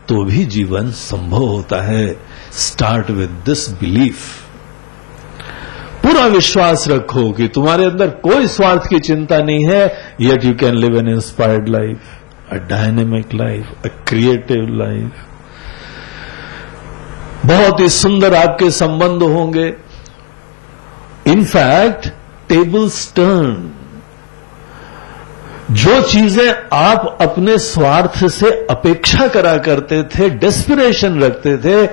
तो भी जीवन संभव होता है। Start with this belief. पूरा विश्वास रखो कि तुम्हारे अंदर कोई स्वार्थ की चिंता नहीं है, yet you can live N inspired life, a dynamic life, a creative life. बहुत ही सुंदर आपके संबंध होंगे। In fact tables turn. जो चीजें आप अपने स्वार्थ से अपेक्षा करा करते थे, डेस्पिरेशन रखते थे,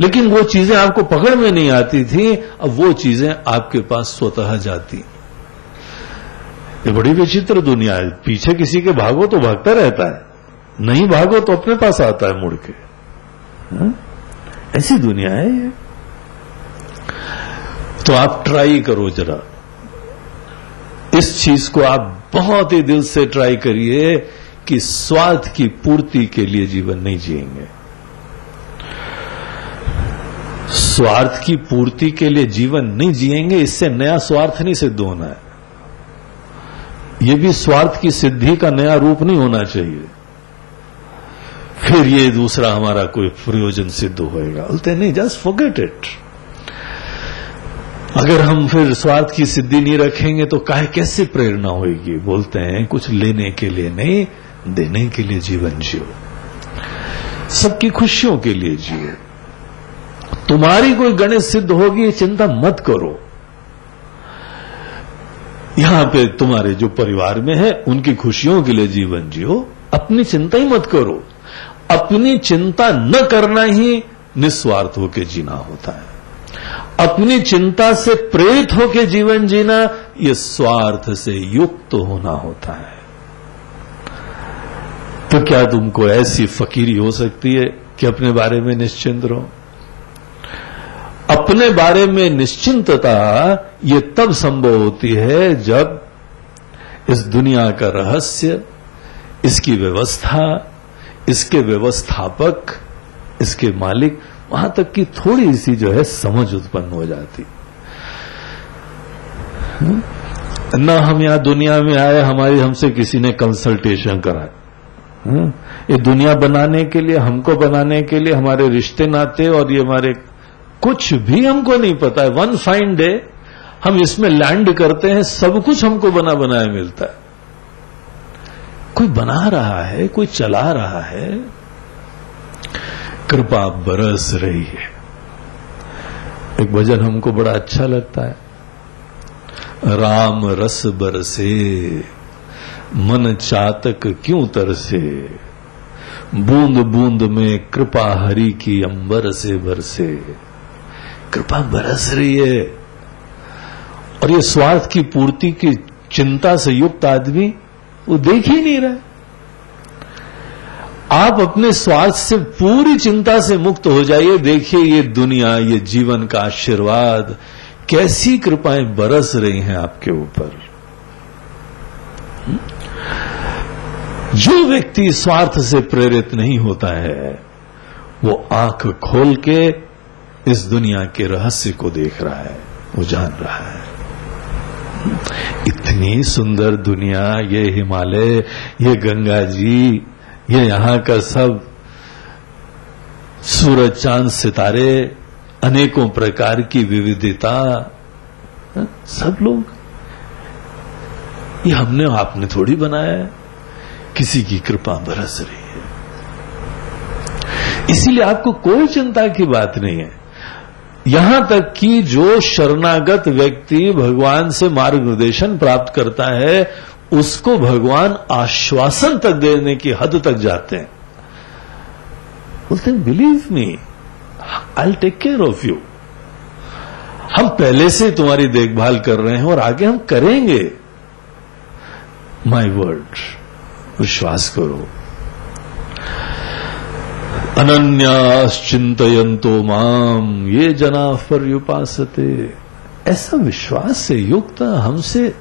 लेकिन वो चीजें आपको पकड़ में नहीं आती थी, अब वो चीजें आपके पास स्वतः जाती। ये बड़ी विचित्र दुनिया है। पीछे किसी के भागो तो भागता रहता है, नहीं भागो तो अपने पास आता है मुड़ के। ऐसी दुनिया है ये। तो आप ट्राई करो जरा, इस चीज को आप बहुत ही दिल से ट्राई करिए कि स्वार्थ की पूर्ति के लिए जीवन नहीं जिएंगे। स्वार्थ की पूर्ति के लिए जीवन नहीं जिएंगे, इससे नया स्वार्थ नहीं सिद्ध होना है। यह भी स्वार्थ की सिद्धि का नया रूप नहीं होना चाहिए, फिर ये दूसरा हमारा कोई प्रयोजन सिद्ध होएगा। बोलते नहीं, जस्ट फॉरगेट इट। अगर हम फिर स्वार्थ की सिद्धि नहीं रखेंगे तो कैसे प्रेरणा होगी। बोलते हैं कुछ लेने के लिए नहीं, देने के लिए जीवन जियो, सबकी खुशियों के लिए जियो। तुम्हारी कोई गणित सिद्ध होगी चिंता मत करो। यहां पे तुम्हारे जो परिवार में है उनकी खुशियों के लिए जीवन जियो, अपनी चिंता ही मत करो। अपनी चिंता न करना ही निस्वार्थ होकर जीना होता है। अपनी चिंता से प्रेरित होकर जीवन जीना, यह स्वार्थ से युक्त होना होता है। तो क्या तुमको ऐसी फकीरी हो सकती है कि अपने बारे में निश्चिंत रहो? अपने बारे में निश्चिंतता ये तब संभव होती है जब इस दुनिया का रहस्य, इसकी व्यवस्था, इसके व्यवस्थापक, इसके मालिक, वहां तक की थोड़ी सी जो है समझ उत्पन्न हो जाती। न हम यहां दुनिया में आए, हमारी हमसे किसी ने कंसल्टेशन कराया। ये दुनिया बनाने के लिए, हमको बनाने के लिए, हमारे रिश्ते नाते और ये हमारे कुछ भी हमको नहीं पता है। वन फाइन डे हम इसमें लैंड करते हैं, सब कुछ हमको बना बनाया मिलता है। कोई बना रहा है, कोई चला रहा है, कृपा बरस रही है। एक भजन हमको बड़ा अच्छा लगता है, राम रस बरसे मन चातक क्यों तरसे, बूंद बूंद में कृपा हरि की अंबर से बरसे। कृपा बरस रही है, और ये स्वार्थ की पूर्ति की चिंता से युक्त आदमी वो देख ही नहीं रहा। आप अपने स्वार्थ से पूरी चिंता से मुक्त हो जाइए, देखिए ये दुनिया, ये जीवन का आशीर्वाद, कैसी कृपाएं बरस रही हैं आपके ऊपर। जो व्यक्ति स्वार्थ से प्रेरित नहीं होता है, वो आंख खोल के इस दुनिया के रहस्य को देख रहा है, वो जान रहा है। इतनी सुंदर दुनिया, ये हिमालय, ये गंगा जी, ये यहां का सब सूरज चांद सितारे, अनेकों प्रकार की विविधता, सब लोग, ये हमने आपने थोड़ी बनाया है, किसी की कृपा बरस रही है। इसीलिए आपको कोई चिंता की बात नहीं है। यहां तक कि जो शरणागत व्यक्ति भगवान से मार्गदर्शन प्राप्त करता है, उसको भगवान आश्वासन तक देने की हद तक जाते हैं। बोलते हैं believe me, I will take care of you. हम पहले से तुम्हारी देखभाल कर रहे हैं और आगे हम करेंगे। माय वर्ड, विश्वास करो। अनन्याश्चिंतयन्तो माम ये जना पर्युपासते। ऐसा विश्वास से युक्त, हमसे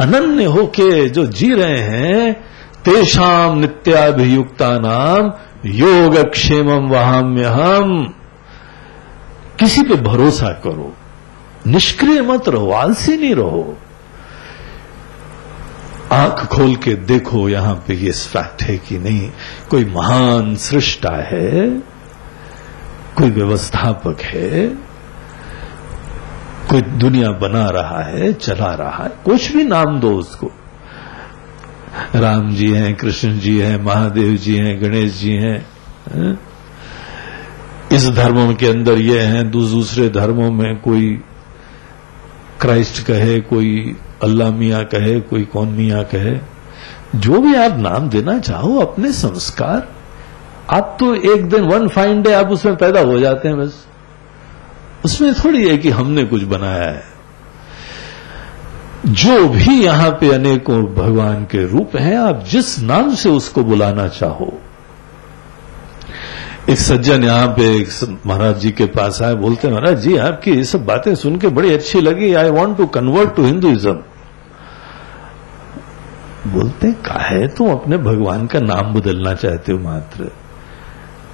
अनन्य होके जो जी रहे हैं, तेषाम नित्याभियुक्ता नाम योगक्षेमम वहाम्यहम। किसी पे भरोसा करो, निष्क्रिय मत रहो, आलसी नहीं रहो। आंख खोल के देखो यहां पे ये फैक्ट है कि नहीं, कोई महान सृष्टा है, कोई व्यवस्थापक है, कोई दुनिया बना रहा है, चला रहा है, कुछ भी नाम दो उसको। राम जी हैं, कृष्ण जी हैं, महादेव जी हैं, गणेश जी हैं। इस धर्मों के अंदर ये हैं, दूसरे धर्मों में कोई क्राइस्ट कहे, कोई अल्लाह मियां कहे, कोई कौन मियां कहे, जो भी आप नाम देना चाहो, अपने संस्कार, आप तो एक दिन वन फाइन डे आप उसमें पैदा हो जाते हैं बस। उसमें थोड़ी है कि हमने कुछ बनाया है। जो भी यहां पे अनेकों भगवान के रूप हैं, आप जिस नाम से उसको बुलाना चाहो। एक सज्जन यहां पे एक महाराज जी के पास आए, बोलते हैं महाराज जी आपकी ये सब बातें सुन के बड़ी अच्छी लगी, I want to convert to Hinduism. बोलते काहे तुम अपने भगवान का नाम बदलना चाहते हो मात्र।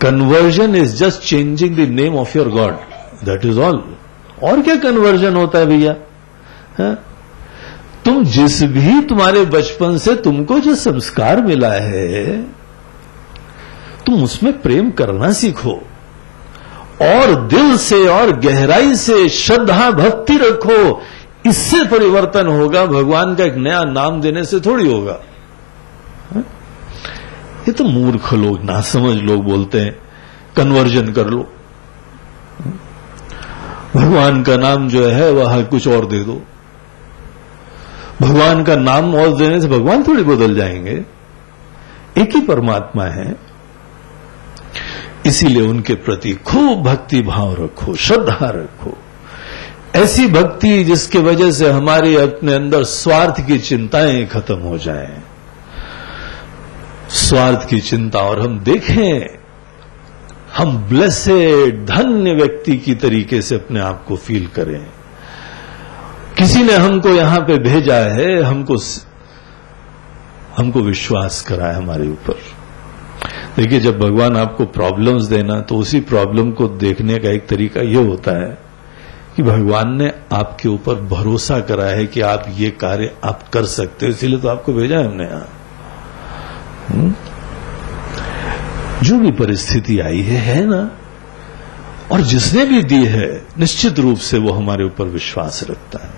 Conversion is just changing the name of your God, that is all. और क्या कन्वर्जन होता है भैया? तुम जिस भी तुम्हारे बचपन से तुमको जो संस्कार मिला है, तुम उसमें प्रेम करना सीखो और दिल से और गहराई से श्रद्धा भक्ति रखो। इससे परिवर्तन होगा, भगवान का एक नया नाम देने से थोड़ी होगा। ये तो मूर्ख लोग, नासमझ लोग बोलते हैं कन्वर्जन कर लो, भगवान का नाम जो है वह कुछ और दे दो। भगवान का नाम और देने से भगवान थोड़ी बदल जाएंगे, एक ही परमात्मा है। इसीलिए उनके प्रति खूब भक्ति भाव रखो, श्रद्धा रखो, ऐसी भक्ति जिसके वजह से हमारी अपने अंदर स्वार्थ की चिंताएं खत्म हो जाएं। स्वार्थ की चिंता, और हम देखें हम ब्लेसेड धन्य व्यक्ति की तरीके से अपने आप को फील करें। किसी ने हमको यहां पे भेजा है, हमको विश्वास करा है हमारे ऊपर। देखिए, जब भगवान आपको प्रॉब्लम्स देना, तो उसी प्रॉब्लम को देखने का एक तरीका यह होता है कि भगवान ने आपके ऊपर भरोसा करा है कि आप ये कार्य आप कर सकते हो, इसीलिए तो आपको भेजा है हमने यहां। जो भी परिस्थिति आई है ना, और जिसने भी दी है निश्चित रूप से वो हमारे ऊपर विश्वास रखता है।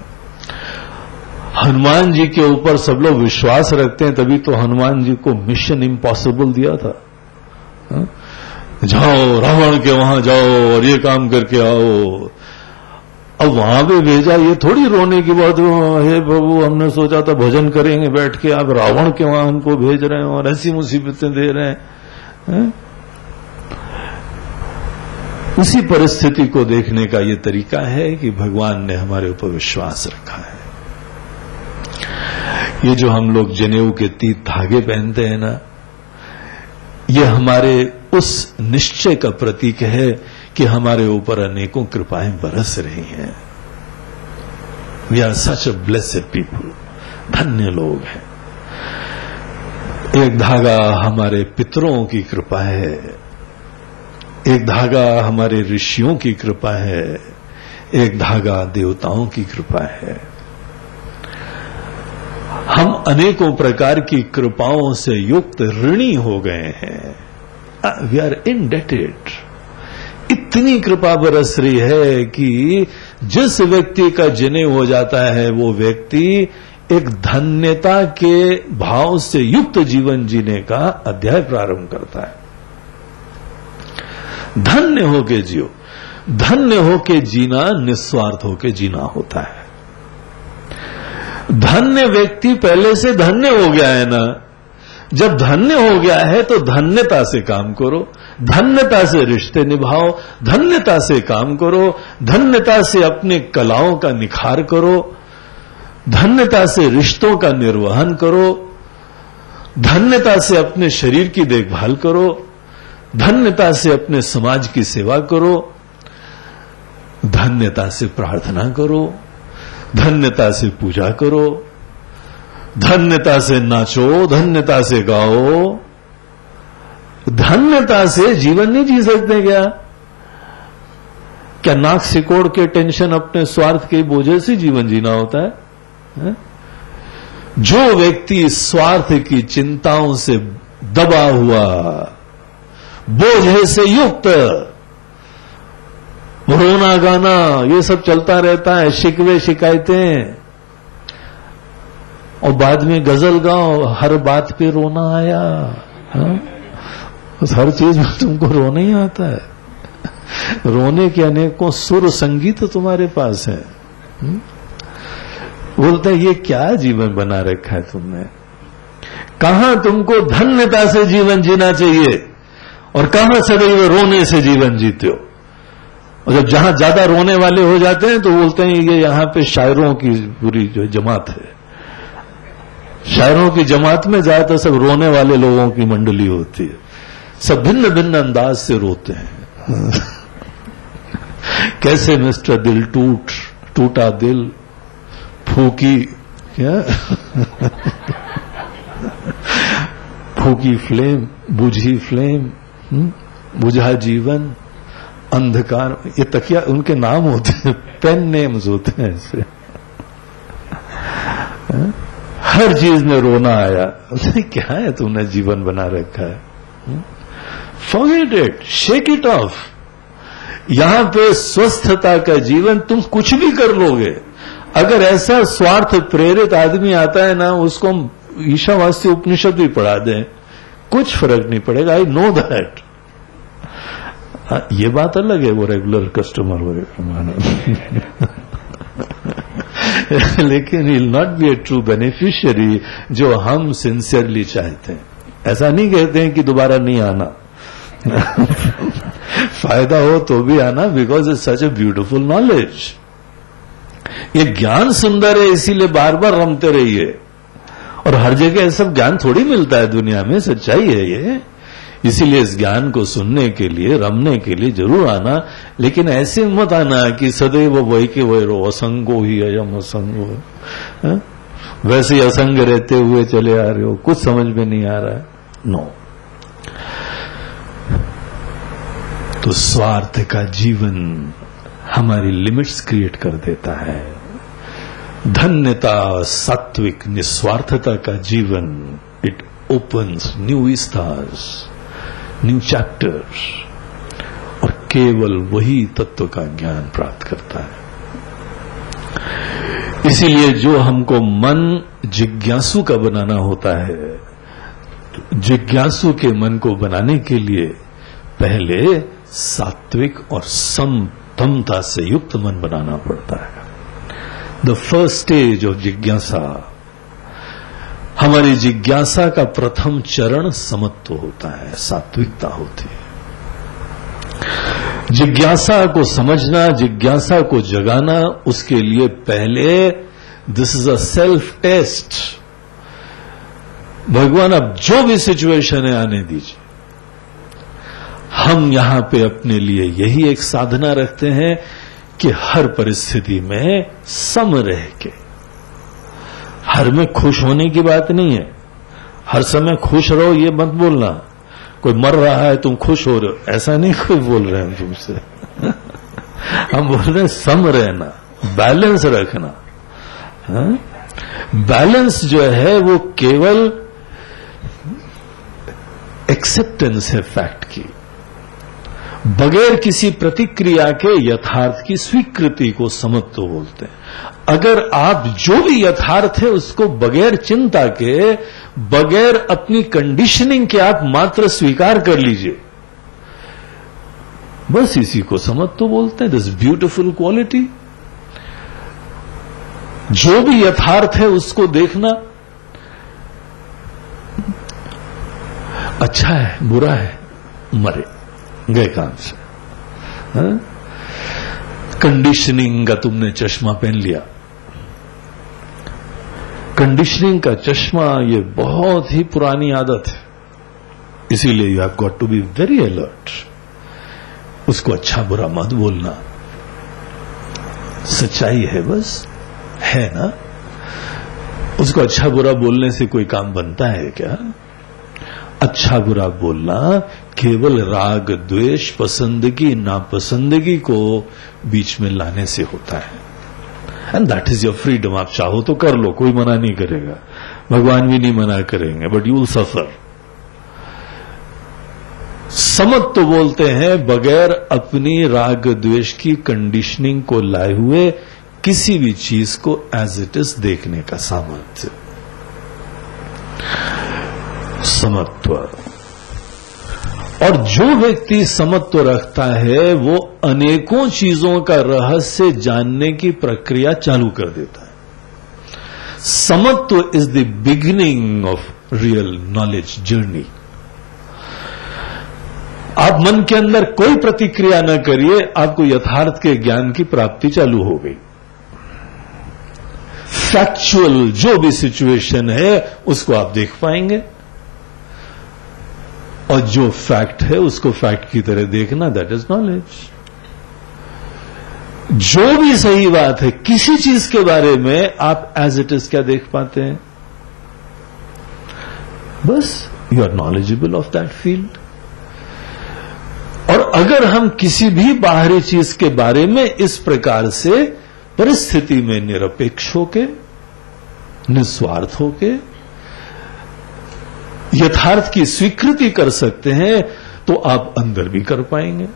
हनुमान जी के ऊपर सब लोग विश्वास रखते हैं, तभी तो हनुमान जी को मिशन इम्पॉसिबल दिया था। जाओ रावण के वहां जाओ और ये काम करके आओ। अब वहां पे भेजा, ये थोड़ी रोने की बात, हे प्रभु हमने सोचा था भजन करेंगे बैठ के, आप रावण के वहां हमको भेज रहे हैं और ऐसी मुसीबतें दे रहे हैं। उसी परिस्थिति को देखने का ये तरीका है कि भगवान ने हमारे ऊपर विश्वास रखा है। ये जो हम लोग जनेऊ के 3 धागे पहनते हैं ना, ये हमारे उस निश्चय का प्रतीक है कि हमारे ऊपर अनेकों कृपाएं बरस रही हैं। We are such a blessed people, धन्य लोग हैं। एक धागा हमारे पितरों की कृपा है, एक धागा हमारे ऋषियों की कृपा है, एक धागा देवताओं की कृपा है। हम अनेकों प्रकार की कृपाओं से युक्त ऋणी हो गए हैं। We are indebted. इतनी कृपा बरस रही है कि जिस व्यक्ति का जनेऊ हो जाता है, वो व्यक्ति एक धन्यता के भाव से युक्त जीवन जीने का अध्याय प्रारंभ करता है। धन्य होके जियो। धन्य होके जीना निस्वार्थ होके जीना होता है। धन्य व्यक्ति पहले से धन्य हो गया है ना। जब धन्य हो गया है तो धन्यता से काम करो, धन्यता से रिश्ते निभाओ, धन्यता से काम करो, धन्यता से अपने कलाओं का निखार करो, धन्यता से रिश्तों का निर्वहन करो, धन्यता से अपने शरीर की देखभाल करो, धन्यता से अपने समाज की सेवा करो, धन्यता से प्रार्थना करो, धन्यता से पूजा करो, धन्यता से नाचो, धन्यता से गाओ। धन्यता से जीवन नहीं जी सकते क्या? क्या नाक सिकोड़ के टेंशन अपने स्वार्थ के बोझे से जीवन जीना होता है? जो व्यक्ति स्वार्थ की चिंताओं से दबा हुआ, बोझे से युक्त, रोना गाना ये सब चलता रहता है, शिकवे शिकायतें, और बाद में गजल गाओ, हर बात पे रोना आया। उस हर चीज में तुमको रोना ही आता है। रोने के अनेकों सुर संगीत तुम्हारे पास है। बोलते हैं ये क्या जीवन बना रखा है तुमने? कहां तुमको धन्यता से जीवन जीना चाहिए और कहां सदैव रोने से जीवन जीते हो। और जब जहां ज्यादा रोने वाले हो जाते हैं तो बोलते हैं ये यहां पे शायरों की पूरी जो जमात है, शायरों की जमात में ज्यादातर सब रोने वाले लोगों की मंडली होती है। सब भिन्न भिन्न अंदाज से रोते हैं। कैसे मिस्टर दिल टूटा दिल, फूकी क्या फूकी फ्लेम, बुझी फ्लेम, बुझा जीवन, अंधकार, ये तकिया उनके नाम होते हैं, पेन नेम्स होते हैं ऐसे। हर चीज में रोना आया। क्या है तुमने जीवन बना रखा है? Forget it, shake it of. यहां पे स्वस्थता का जीवन तुम कुछ भी कर लोगे। अगर ऐसा स्वार्थ प्रेरित आदमी आता है ना, उसको हम ईशावास्य उपनिषद भी पढ़ा दें, कुछ फर्क नहीं पड़ेगा। I know that. ये बात अलग है, वो रेगुलर कस्टमर वगैरह लेकिन will not be A true beneficiary जो हम सिंसियरली चाहते हैं। ऐसा नहीं कहते हैं कि दोबारा नहीं आना फायदा हो तो भी आना, because it's such a beautiful knowledge. ये ज्ञान सुंदर है, इसीलिए बार बार रमते रहिए। और हर जगह ये सब ज्ञान थोड़ी मिलता है दुनिया में, सच्चाई है ये। इसीलिए इस ज्ञान को सुनने के लिए, रमने के लिए जरूर आना, लेकिन ऐसे मत आना कि सदैव वही के वही रो, असंगो ही अयम असंगो, वैसे ही असंग रहते हुए चले आ रहे हो, कुछ समझ में नहीं आ रहा है। नो। तो स्वार्थ का जीवन हमारी लिमिट्स क्रिएट कर देता है। धन्यता, सात्विक निस्वार्थता का जीवन, it opens new Vistas, new chapters, और केवल वही तत्व का ज्ञान प्राप्त करता है। इसीलिए जो हमको मन जिज्ञासु का बनाना होता है, जिज्ञासु के मन को बनाने के लिए पहले सात्विक और समता से युक्त मन बनाना पड़ता है। द फर्स्ट स्टेज ऑफ जिज्ञासा, हमारी जिज्ञासा का प्रथम चरण समत्व होता है, सात्विकता होती है। जिज्ञासा को समझना, जिज्ञासा को जगाना, उसके लिए पहले this is a self test. भगवान अब जो भी सिचुएशन है आने दीजिए। हम यहां पे अपने लिए यही एक साधना रखते हैं कि हर परिस्थिति में सम रह के, हर में खुश होने की बात नहीं है। हर समय खुश रहो ये मत बोलना। कोई मर रहा है तुम खुश हो रहे हो, ऐसा नहीं कोई बोल रहे हैं तुमसे हम बोल रहे हैं सम रहना, बैलेंस रखना। बैलेंस जो है वो केवल एक्सेप्टेंस है फैक्ट की, बगैर किसी प्रतिक्रिया के यथार्थ की स्वीकृति को समत्व बोलते हैं। अगर आप जो भी यथार्थ है उसको बगैर चिंता के, बगैर अपनी कंडीशनिंग के आप मात्र स्वीकार कर लीजिए, बस इसी को समत्व बोलते हैं। दिस ब्यूटिफुल क्वालिटी, जो भी यथार्थ है उसको देखना, अच्छा है बुरा है, मरे गए काम से। कंडीशनिंग का तुमने चश्मा पहन लिया, कंडीशनिंग का चश्मा ये बहुत ही पुरानी आदत है, इसीलिए you have got to be very alert. उसको अच्छा बुरा मत बोलना, सच्चाई है बस, है ना। उसको अच्छा बुरा बोलने से कोई काम बनता है क्या? अच्छा बुरा बोलना केवल राग द्वेष, पसंदगी नापसंदगी को बीच में लाने से होता है। And that is your freedom. आप चाहो तो कर लो, कोई मना नहीं करेगा, भगवान भी नहीं मना करेंगे, बट यू विल सफर। समत्व तो बोलते हैं बगैर अपनी राग द्वेष की कंडीशनिंग को लाए हुए किसी भी चीज को एज इट इज देखने का सामर्थ्य, समत्व। और जो व्यक्ति समत्व रखता है वो अनेकों चीजों का रहस्य जानने की प्रक्रिया चालू कर देता है। समत्व is the beginning of real knowledge journey. आप मन के अंदर कोई प्रतिक्रिया न करिए, आपको यथार्थ के ज्ञान की प्राप्ति चालू हो गई। फैक्चुअल जो भी सिचुएशन है उसको आप देख पाएंगे, और जो फैक्ट है उसको फैक्ट की तरह देखना, दैट इज नॉलेज। जो भी सही बात है किसी चीज के बारे में आप एज इट इज क्या देख पाते हैं, बस you are knowledgeable of that field. और अगर हम किसी भी बाहरी चीज के बारे में इस प्रकार से परिस्थिति में निरपेक्ष होके, निस्वार्थ होके यथार्थ की स्वीकृति कर सकते हैं, तो आप अंदर भी कर पाएंगे।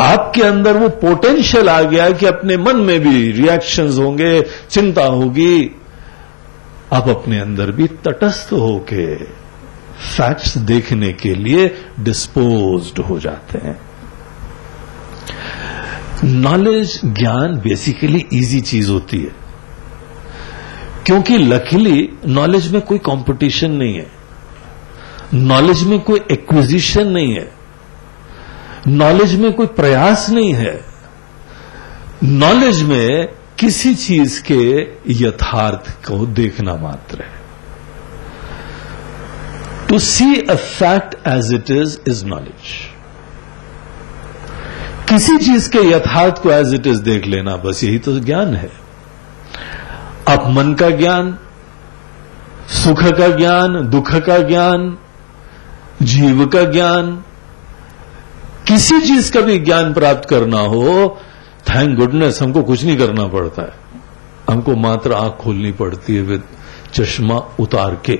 आपके अंदर वो पोटेंशियल आ गया कि अपने मन में भी रिएक्शंस होंगे, चिंता होगी, आप अपने अंदर भी तटस्थ होके फैक्ट्स देखने के लिए डिस्पोज्ड हो जाते हैं। नॉलेज, ज्ञान बेसिकली इजी चीज होती है, क्योंकि लकीली नॉलेज में कोई कंपटीशन नहीं है, नॉलेज में कोई एक्विजिशन नहीं है, नॉलेज में कोई प्रयास नहीं है। नॉलेज में किसी चीज के यथार्थ को देखना मात्र है। To see a fact as it is knowledge. किसी चीज के यथार्थ को एज इट इज देख लेना, बस यही तो ज्ञान है। आप मन का ज्ञान, सुख का ज्ञान, दुख का ज्ञान, जीव का ज्ञान, किसी चीज का भी ज्ञान प्राप्त करना हो, थैंक गुडनेस हमको कुछ नहीं करना पड़ता है, हमको मात्र आंख खोलनी पड़ती है विद चश्मा उतार के।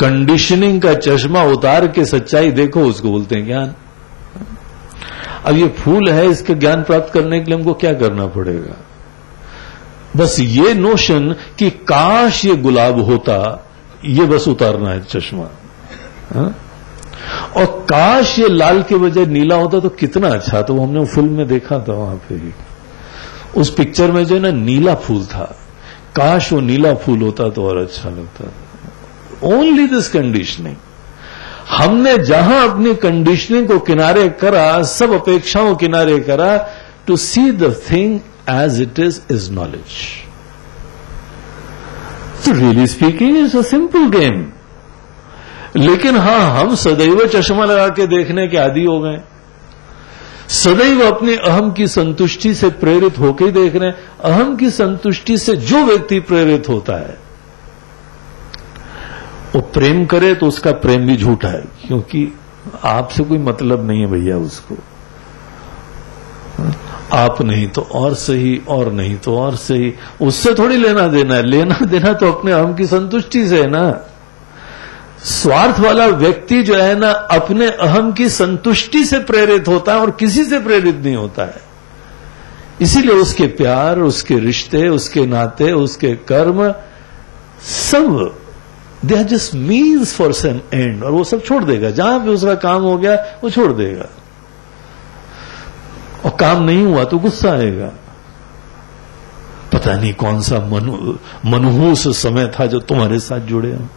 कंडीशनिंग का चश्मा उतार के सच्चाई देखो, उसको बोलते हैं ज्ञान। अब ये फूल है, इसके ज्ञान प्राप्त करने के लिए हमको क्या करना पड़ेगा? बस ये नोशन कि काश ये गुलाब होता, ये बस उतारना है चश्मा। हा? और काश ये लाल के बजाय नीला होता तो कितना अच्छा। तो हमने फिल्म में देखा था, वहां पे ही उस पिक्चर में जो है ना नीला फूल था, काश वो नीला फूल होता तो और अच्छा लगता। Only this conditioning. हमने जहां अपनी कंडीशनिंग को किनारे करा, सब अपेक्षाओं किनारे करा, to see the thing as it is knowledge. So really speaking, it's a simple game. लेकिन हां, हम सदैव चश्मा लगा के देखने के आदी हो गए, सदैव अपने अहम की संतुष्टि से प्रेरित होकर ही देख रहे हैं। अहम की संतुष्टि से जो व्यक्ति प्रेरित होता है, वो प्रेम करे तो उसका प्रेम भी झूठा है, क्योंकि आपसे कोई मतलब नहीं है भैया उसको। आप नहीं तो और सही, और नहीं तो और सही, उससे थोड़ी लेना देना है। लेना देना तो अपने अहम की संतुष्टि से है ना। स्वार्थ वाला व्यक्ति जो है ना, अपने अहम की संतुष्टि से प्रेरित होता है और किसी से प्रेरित नहीं होता है। इसीलिए उसके प्यार, उसके रिश्ते, उसके नाते, उसके कर्म सब they are just means for some end, और वो सब छोड़ देगा। जहां पे उसका काम हो गया वो छोड़ देगा, और काम नहीं हुआ तो गुस्सा आएगा। पता नहीं कौन सा मनहूस समय था जो तुम्हारे साथ जुड़े हो,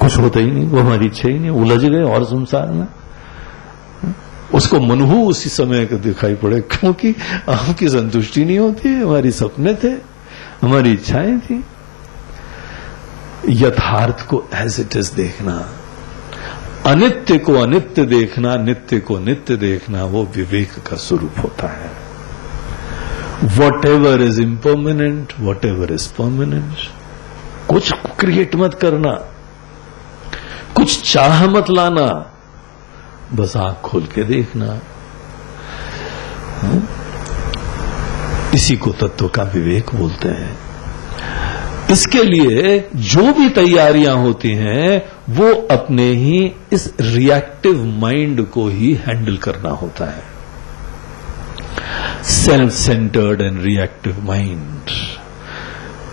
कुछ होता ही नहीं, वो हमारी इच्छा ही नहीं, उलझ गए और संसार में। उसको मनहू उसी समय को दिखाई पड़े, क्योंकि आपकी संतुष्टि नहीं होती है। हमारी सपने थे, हमारी इच्छाएं थी। यथार्थ को एज इट इज देखना, अनित्य को अनित्य देखना, नित्य को नित्य देखना, वो विवेक का स्वरूप होता है। Whatever is impermanent, whatever is permanent. कुछ क्रिएट मत करना, कुछ चाह मत लाना, बस आंख खोल के देखना। इसी को तत्व का विवेक बोलते हैं। इसके लिए जो भी तैयारियां होती हैं, वो अपने ही इस रिएक्टिव माइंड को ही हैंडल करना होता है। Self centred and reactive mind.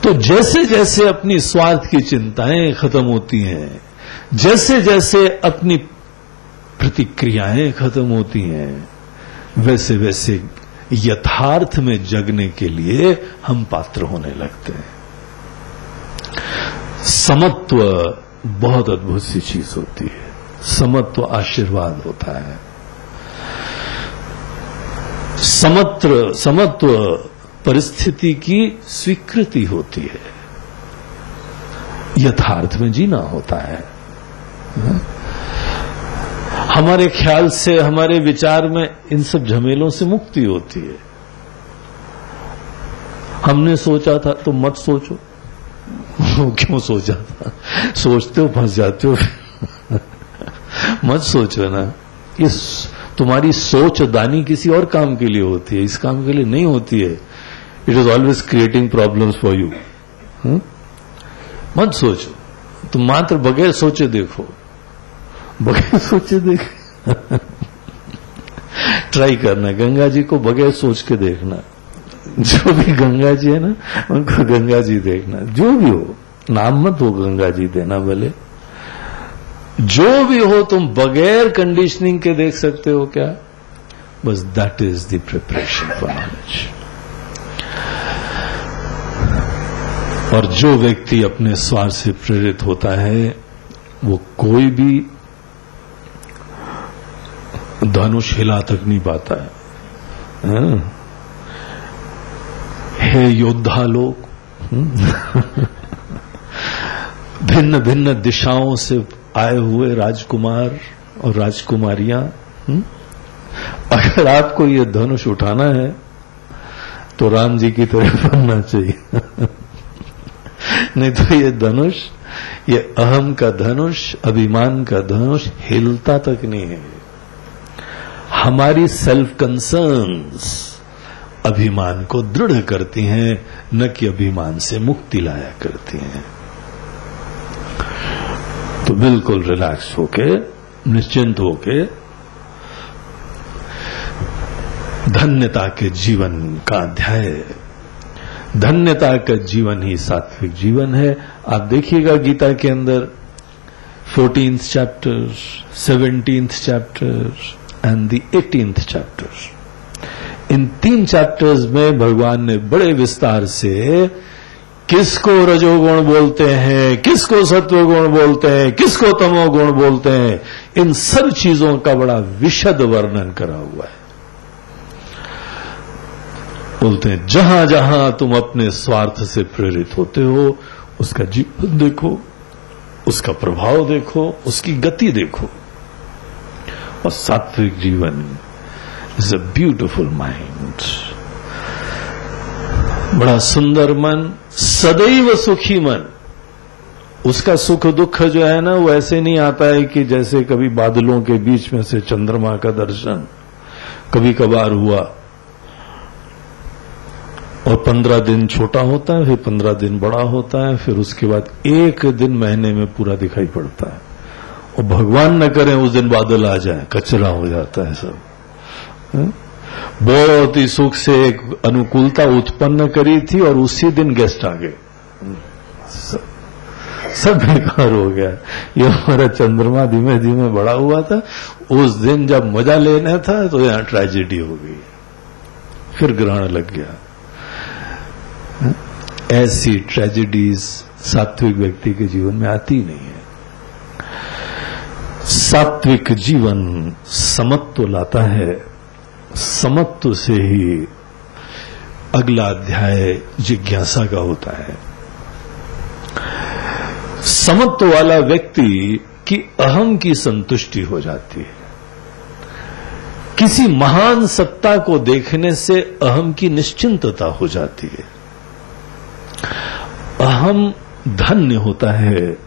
तो जैसे जैसे अपनी स्वार्थ की चिंताएं खत्म होती हैं, जैसे जैसे अपनी प्रतिक्रियाएं खत्म होती हैं, वैसे वैसे यथार्थ में जगने के लिए हम पात्र होने लगते हैं। समत्व बहुत अद्भुत सी चीज होती है। समत्व आशीर्वाद होता है। समत्व परिस्थिति की स्वीकृति होती है। यथार्थ में जीना होता है। हमारे ख्याल से, हमारे विचार में इन सब झमेलों से मुक्ति होती है। हमने सोचा था तो मत सोचो। क्यों सोचा था? सोचते हो फंस जाते हो। मत सोचो ना। ये तुम्हारी सोच दानी किसी और काम के लिए होती है, इस काम के लिए नहीं होती है। It is always creating problems for you. मत सोचो, तुम मात्र बगैर सोचे देखो, बगैर सोचे देख। ट्राई करना, गंगा जी को बगैर सोच के देखना। जो भी गंगा जी है ना, उनको गंगा जी देखना। जो भी हो, नाम मत हो गंगा जी देना भले। जो भी हो तुम बगैर कंडीशनिंग के देख सकते हो क्या? बस that is the preparation for knowledge. और जो व्यक्ति अपने स्वार्थ से प्रेरित होता है वो कोई भी धनुष हिला तक नहीं पाता है। हे योद्धा लोग, भिन्न भिन्न दिशाओं से आए हुए राजकुमार और राजकुमारियां, अगर आपको ये धनुष उठाना है तो राम जी की तरह बनना चाहिए। नहीं तो ये धनुष, ये अहम का धनुष, अभिमान का धनुष हिलता तक नहीं है। हमारी सेल्फ कंसर्न्स अभिमान को दृढ़ करती हैं, न कि अभिमान से मुक्ति लाया करती हैं। तो बिल्कुल रिलैक्स होके, निश्चिंत होके धन्यता के जीवन का अध्याय, धन्यता का जीवन ही सात्विक जीवन है। आप देखिएगा गीता के अंदर 14th chapter, 17th chapter and the 18th chapter, in 3 chapters में भगवान ने बड़े विस्तार से किसको रजोगुण बोलते हैं, किसको सत्वगुण बोलते हैं, किसको तमोगुण बोलते हैं, इन सब चीजों का बड़ा विशद वर्णन करा हुआ है। बोलते हैं जहां जहां तुम अपने स्वार्थ से प्रेरित होते हो, उसका जीवन देखो, उसका प्रभाव देखो, उसकी गति देखो। और सात्विक जीवन इज अ ब्यूटिफुल माइंड, बड़ा सुंदर मन, सदैव सुखी मन। उसका सुख दुख जो है ना, वो ऐसे नहीं आता है कि जैसे कभी बादलों के बीच में से चंद्रमा का दर्शन कभी कभार हुआ और 15 दिन छोटा होता है, फिर 15 दिन बड़ा होता है, फिर उसके बाद एक दिन महीने में पूरा दिखाई पड़ता है। और भगवान न करें उस दिन बादल आ जाए, कचरा हो जाता है सब। बहुत ही सुख से एक अनुकूलता उत्पन्न करी थी और उसी दिन गेस्ट आ गए, सब बेकार हो गया। ये हमारा चंद्रमा धीमे धीमे बड़ा हुआ था, उस दिन जब मजा लेना था तो यहां ट्रेजेडी हो गई, फिर ग्रहण लग गया। ऐसी ट्रेजेडीज सात्विक व्यक्ति के जीवन में आती नहीं है। सात्विक जीवन समत्व लाता है। समत्व से ही अगला अध्याय जिज्ञासा का होता है। समत्व वाला व्यक्ति की अहम की संतुष्टि हो जाती है। किसी महान सत्ता को देखने से अहम की निश्चिंतता हो जाती है। अहम धन्य होता है,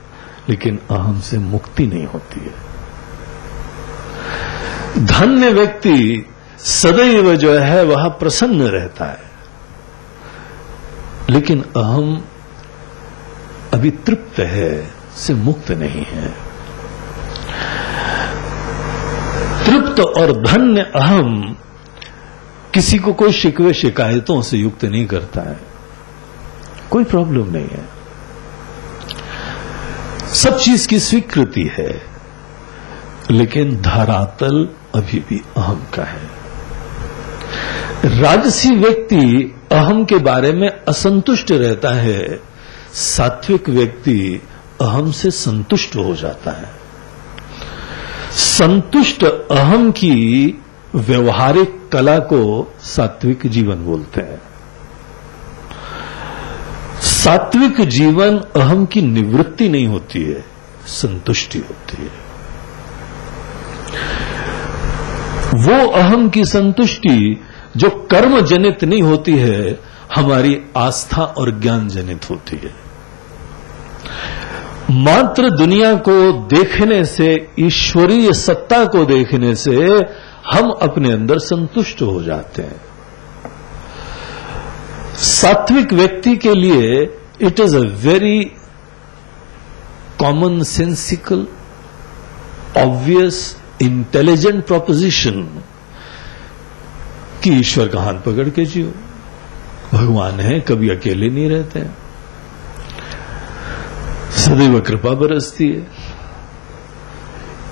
लेकिन अहम से मुक्ति नहीं होती है। धन्य व्यक्ति सदैव जो है वह प्रसन्न रहता है, लेकिन अहम अभी तृप्त है, से मुक्त नहीं है। तृप्त और धन्य अहम किसी को कोई शिकवे शिकायतों से युक्त नहीं करता है, कोई प्रॉब्लम नहीं है, सब चीज की स्वीकृति है, लेकिन धरातल अभी भी अहम का है। राजसी व्यक्ति अहम के बारे में असंतुष्ट रहता है, सात्विक व्यक्ति अहम से संतुष्ट हो जाता है। संतुष्ट अहम की व्यवहारिक कला को सात्विक जीवन बोलते हैं। सात्विक जीवन अहम की निवृत्ति नहीं होती है, संतुष्टि होती है। वो अहम की संतुष्टि जो कर्म जनित नहीं होती है, हमारी आस्था और ज्ञान जनित होती है। मात्र दुनिया को देखने से, ईश्वरीय सत्ता को देखने से हम अपने अंदर संतुष्ट हो जाते हैं। सात्विक व्यक्ति के लिए it is a very common sensical, obvious, intelligent proposition कि ईश्वर का हाथ पकड़ के जियो, भगवान है, कभी अकेले नहीं रहते हैं, सदैव कृपा बरसती है।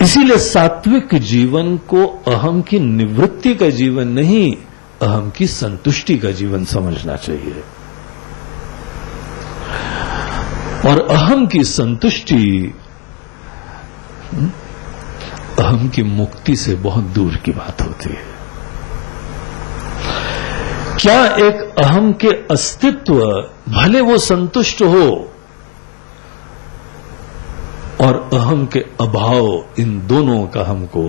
इसीलिए सात्विक जीवन को अहम की निवृत्ति का जीवन नहीं, अहम की संतुष्टि का जीवन समझना चाहिए। और अहम की संतुष्टि अहम की मुक्ति से बहुत दूर की बात होती है। क्या एक अहम के अस्तित्व, भले वो संतुष्ट हो, और अहम के अभाव, इन दोनों का हमको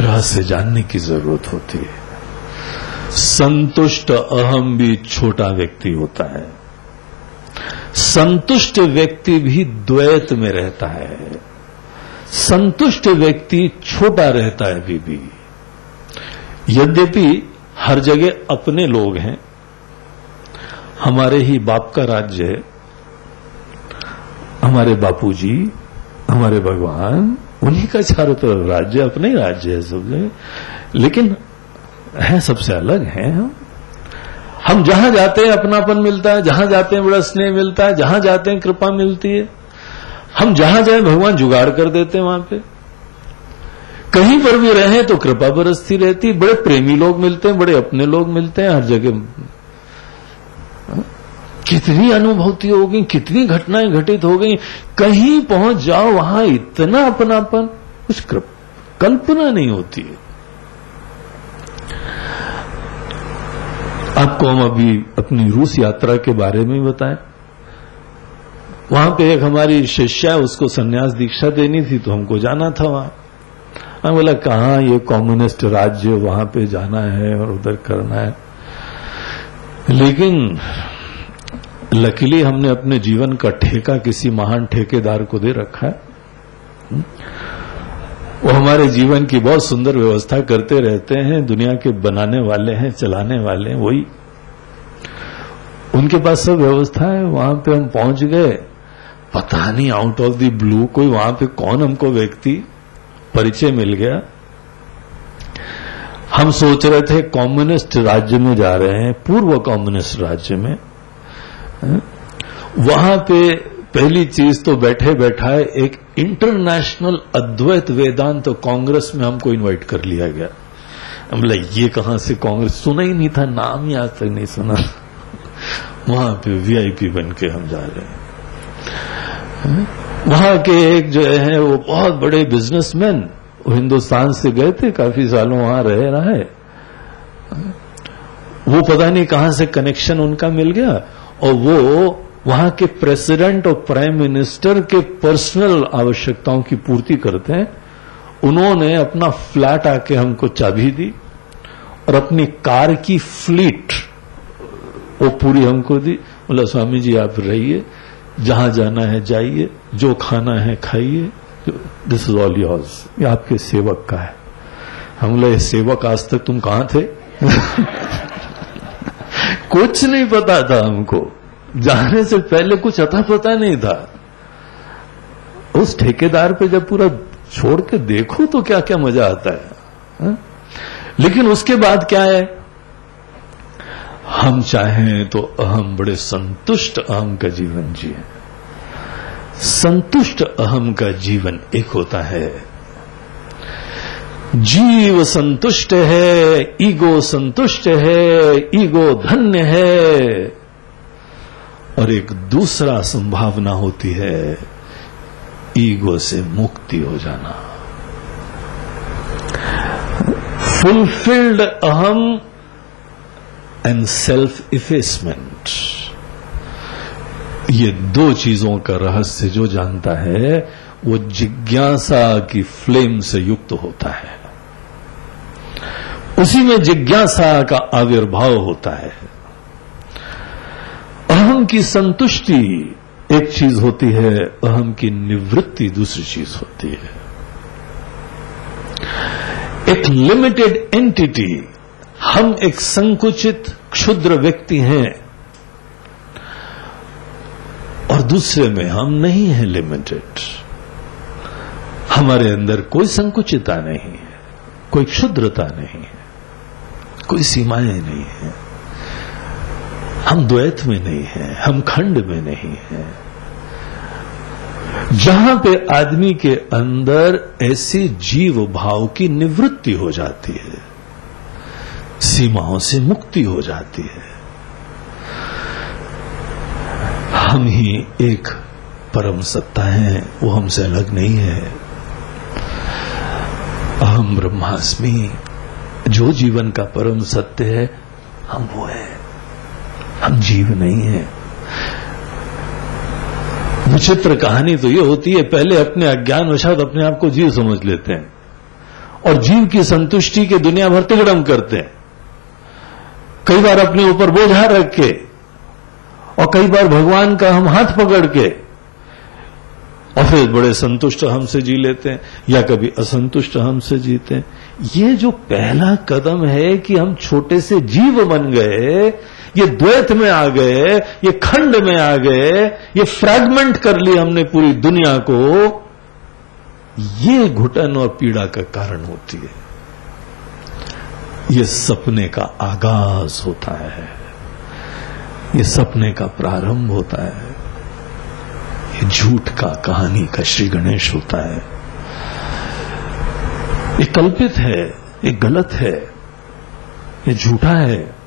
रहस्य जानने की जरूरत होती है। संतुष्ट अहम भी छोटा व्यक्ति होता है, संतुष्ट व्यक्ति भी द्वैत में रहता है, संतुष्ट व्यक्ति छोटा रहता है अभी भी। यद्यपि हर जगह अपने लोग हैं, हमारे ही बाप का राज्य है, हमारे बापूजी, हमारे भगवान, उन्हीं का चारों तरफ राज्य, अपने ही राज्य है सब जगह, लेकिन है सबसे अलग है। हम जहां जाते हैं अपनापन मिलता है, जहां जाते हैं बड़ा स्नेह मिलता है, जहां जाते हैं कृपा मिलती है। हम जहां जाए भगवान जुगाड़ कर देते हैं, वहां पे कहीं पर भी रहें तो कृपा बरसती रहती है। बड़े प्रेमी लोग मिलते हैं, बड़े अपने लोग मिलते हैं हर जगह। कितनी अनुभूति हो गई, कितनी घटनाएं घटित हो गई, कहीं पहुंच जाओ वहां इतना अपनापन, कुछ कल्पना नहीं होती है। आपको हम अभी अपनी रूस यात्रा के बारे में बताएं। वहां पे एक हमारी शिष्या, उसको संन्यास दीक्षा देनी थी, तो हमको जाना था वहां। मैं बोला कहां, ये कम्युनिस्ट राज्य, वहां पे जाना है और उधर करना है। लेकिन लकीली हमने अपने जीवन का ठेका किसी महान ठेकेदार को दे रखा है। वो हमारे जीवन की बहुत सुंदर व्यवस्था करते रहते हैं, दुनिया के बनाने वाले हैं, चलाने वाले हैं वही, उनके पास सब व्यवस्था है। वहां पे हम पहुंच गए, पता नहीं आउट ऑफ द ब्लू कोई वहां पे कौन हमको व्यक्ति परिचय मिल गया। हम सोच रहे थे कम्युनिस्ट राज्य में जा रहे हैं, पूर्व कम्युनिस्ट राज्य में। वहां पे पहली चीज तो बैठे बैठाए एक इंटरनेशनल अद्वैत वेदांत कांग्रेस में हमको इनवाइट कर लिया गया। हम बोला ये कहां से कांग्रेस, सुना ही नहीं था, नाम ही आज तक नहीं सुना। वहां पे वीआईपी बन के हम जा रहे हैं। वहां के एक जो है वो बहुत बड़े बिजनेसमैन, वो हिंदुस्तान से गए थे, काफी सालों वहां रहे रहा है। वो पता नहीं कहां से कनेक्शन उनका मिल गया, और वो वहां के प्रेसिडेंट और प्राइम मिनिस्टर के पर्सनल आवश्यकताओं की पूर्ति करते हैं। उन्होंने अपना फ्लैट आके हमको चाबी दी और अपनी कार की फ्लीट वो पूरी हमको दी। बोला स्वामी जी आप रहिए, जहां जाना है जाइए, जो खाना है खाइए, दिस इज ऑल योर्स, ये आपके सेवक का है। हम बोले सेवक आज तक तुम कहां थे? कुछ नहीं पता था हमको, जाने से पहले कुछ अता पता नहीं था। उस ठेकेदार पे जब पूरा छोड़ के देखो तो क्या क्या मजा आता है, हा? लेकिन उसके बाद क्या है, हम चाहें तो अहम, बड़े संतुष्ट अहम का जीवन जिए। संतुष्ट अहम का जीवन एक होता है, जीव संतुष्ट है, ईगो संतुष्ट है, ईगो धन्य है। और एक दूसरा संभावना होती है ईगो से मुक्ति हो जाना। फुलफिल्ड अहम एंड सेल्फ इफेसमेंट, ये दो चीजों का रहस्य जो जानता है वो जिज्ञासा की फ्लेम से युक्त होता है, उसी में जिज्ञासा का आविर्भाव होता है। अहम की संतुष्टि एक चीज होती है, अहम की निवृत्ति दूसरी चीज होती है। एक लिमिटेड एंटिटी, हम एक संकुचित क्षुद्र व्यक्ति हैं, और दूसरे में हम नहीं हैं लिमिटेड। हमारे अंदर कोई संकुचितता नहीं है, कोई क्षुद्रता नहीं है, कोई सीमाएं नहीं है। हम द्वैत में नहीं हैं, हम खंड में नहीं हैं। जहां पे आदमी के अंदर ऐसी जीव भाव की निवृत्ति हो जाती है, सीमाओं से मुक्ति हो जाती है, हम ही एक परम सत्ता है, वो हमसे अलग नहीं है। अहम ब्रह्मास्मि, जो जीवन का परम सत्य है हम वो है, हम जीव नहीं है। विचित्र कहानी तो ये होती है, पहले अपने अज्ञानवशात अपने आप को जीव समझ लेते हैं और जीव की संतुष्टि के दुनिया भर तिगड़म करते हैं, कई बार अपने ऊपर बोझा रख के, और कई बार भगवान का हम हाथ पकड़ के, और फिर बड़े संतुष्ट हमसे जी लेते हैं या कभी असंतुष्ट हमसे जीते हैं। ये जो पहला कदम है कि हम छोटे से जीव बन गए, ये द्वैत में आ गए, ये खंड में आ गए, ये फ्रैगमेंट कर ली हमने पूरी दुनिया को, ये घुटन और पीड़ा का कारण होती है। ये सपने का आगाज होता है, ये सपने का प्रारंभ होता है, ये झूठ का कहानी का श्री गणेश होता है। ये कल्पित है, ये गलत है, ये झूठा है।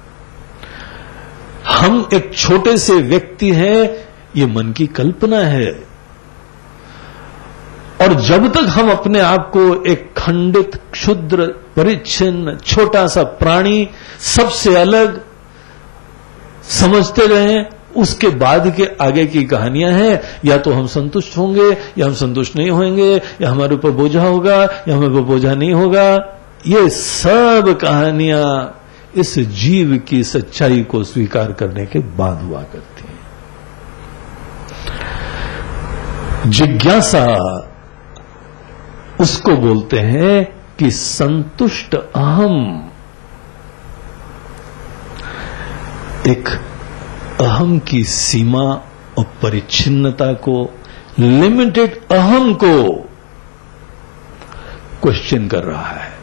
हम एक छोटे से व्यक्ति हैं, ये मन की कल्पना है। और जब तक हम अपने आप को एक खंडित, क्षुद्र, परिच्छिन्न, छोटा सा प्राणी, सबसे अलग समझते रहें, उसके बाद के आगे की कहानियां हैं, या तो हम संतुष्ट होंगे या हम संतुष्ट नहीं होंगे, या हमारे ऊपर बोझा होगा या हमारे ऊपर बोझा नहीं होगा। ये सब कहानियां इस जीव की सच्चाई को स्वीकार करने के बाद हुआ करती हैं। जिज्ञासा उसको बोलते हैं कि संतुष्ट अहम, एक अहम की सीमा और परिच्छिन्नता को, लिमिटेड अहम को क्वेश्चन कर रहा है,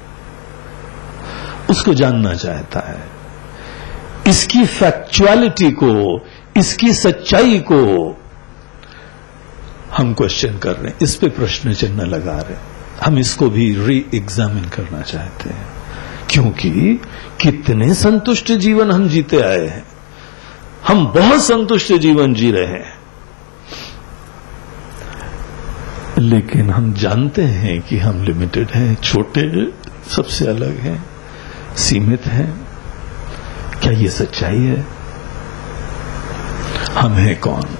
उसको जानना चाहता है, इसकी फैक्चुअलिटी को, इसकी सच्चाई को हम क्वेश्चन कर रहे हैं, इस पे प्रश्न चिन्ह लगा रहे हैं। हम इसको भी री एग्जामिन करना चाहते हैं, क्योंकि कितने संतुष्ट जीवन हम जीते आए हैं, हम बहुत संतुष्ट जीवन जी रहे हैं, लेकिन हम जानते हैं कि हम लिमिटेड हैं, छोटे, सबसे अलग हैं, सीमित हैं। क्या ये सच्चाई है? हम हैं कौन?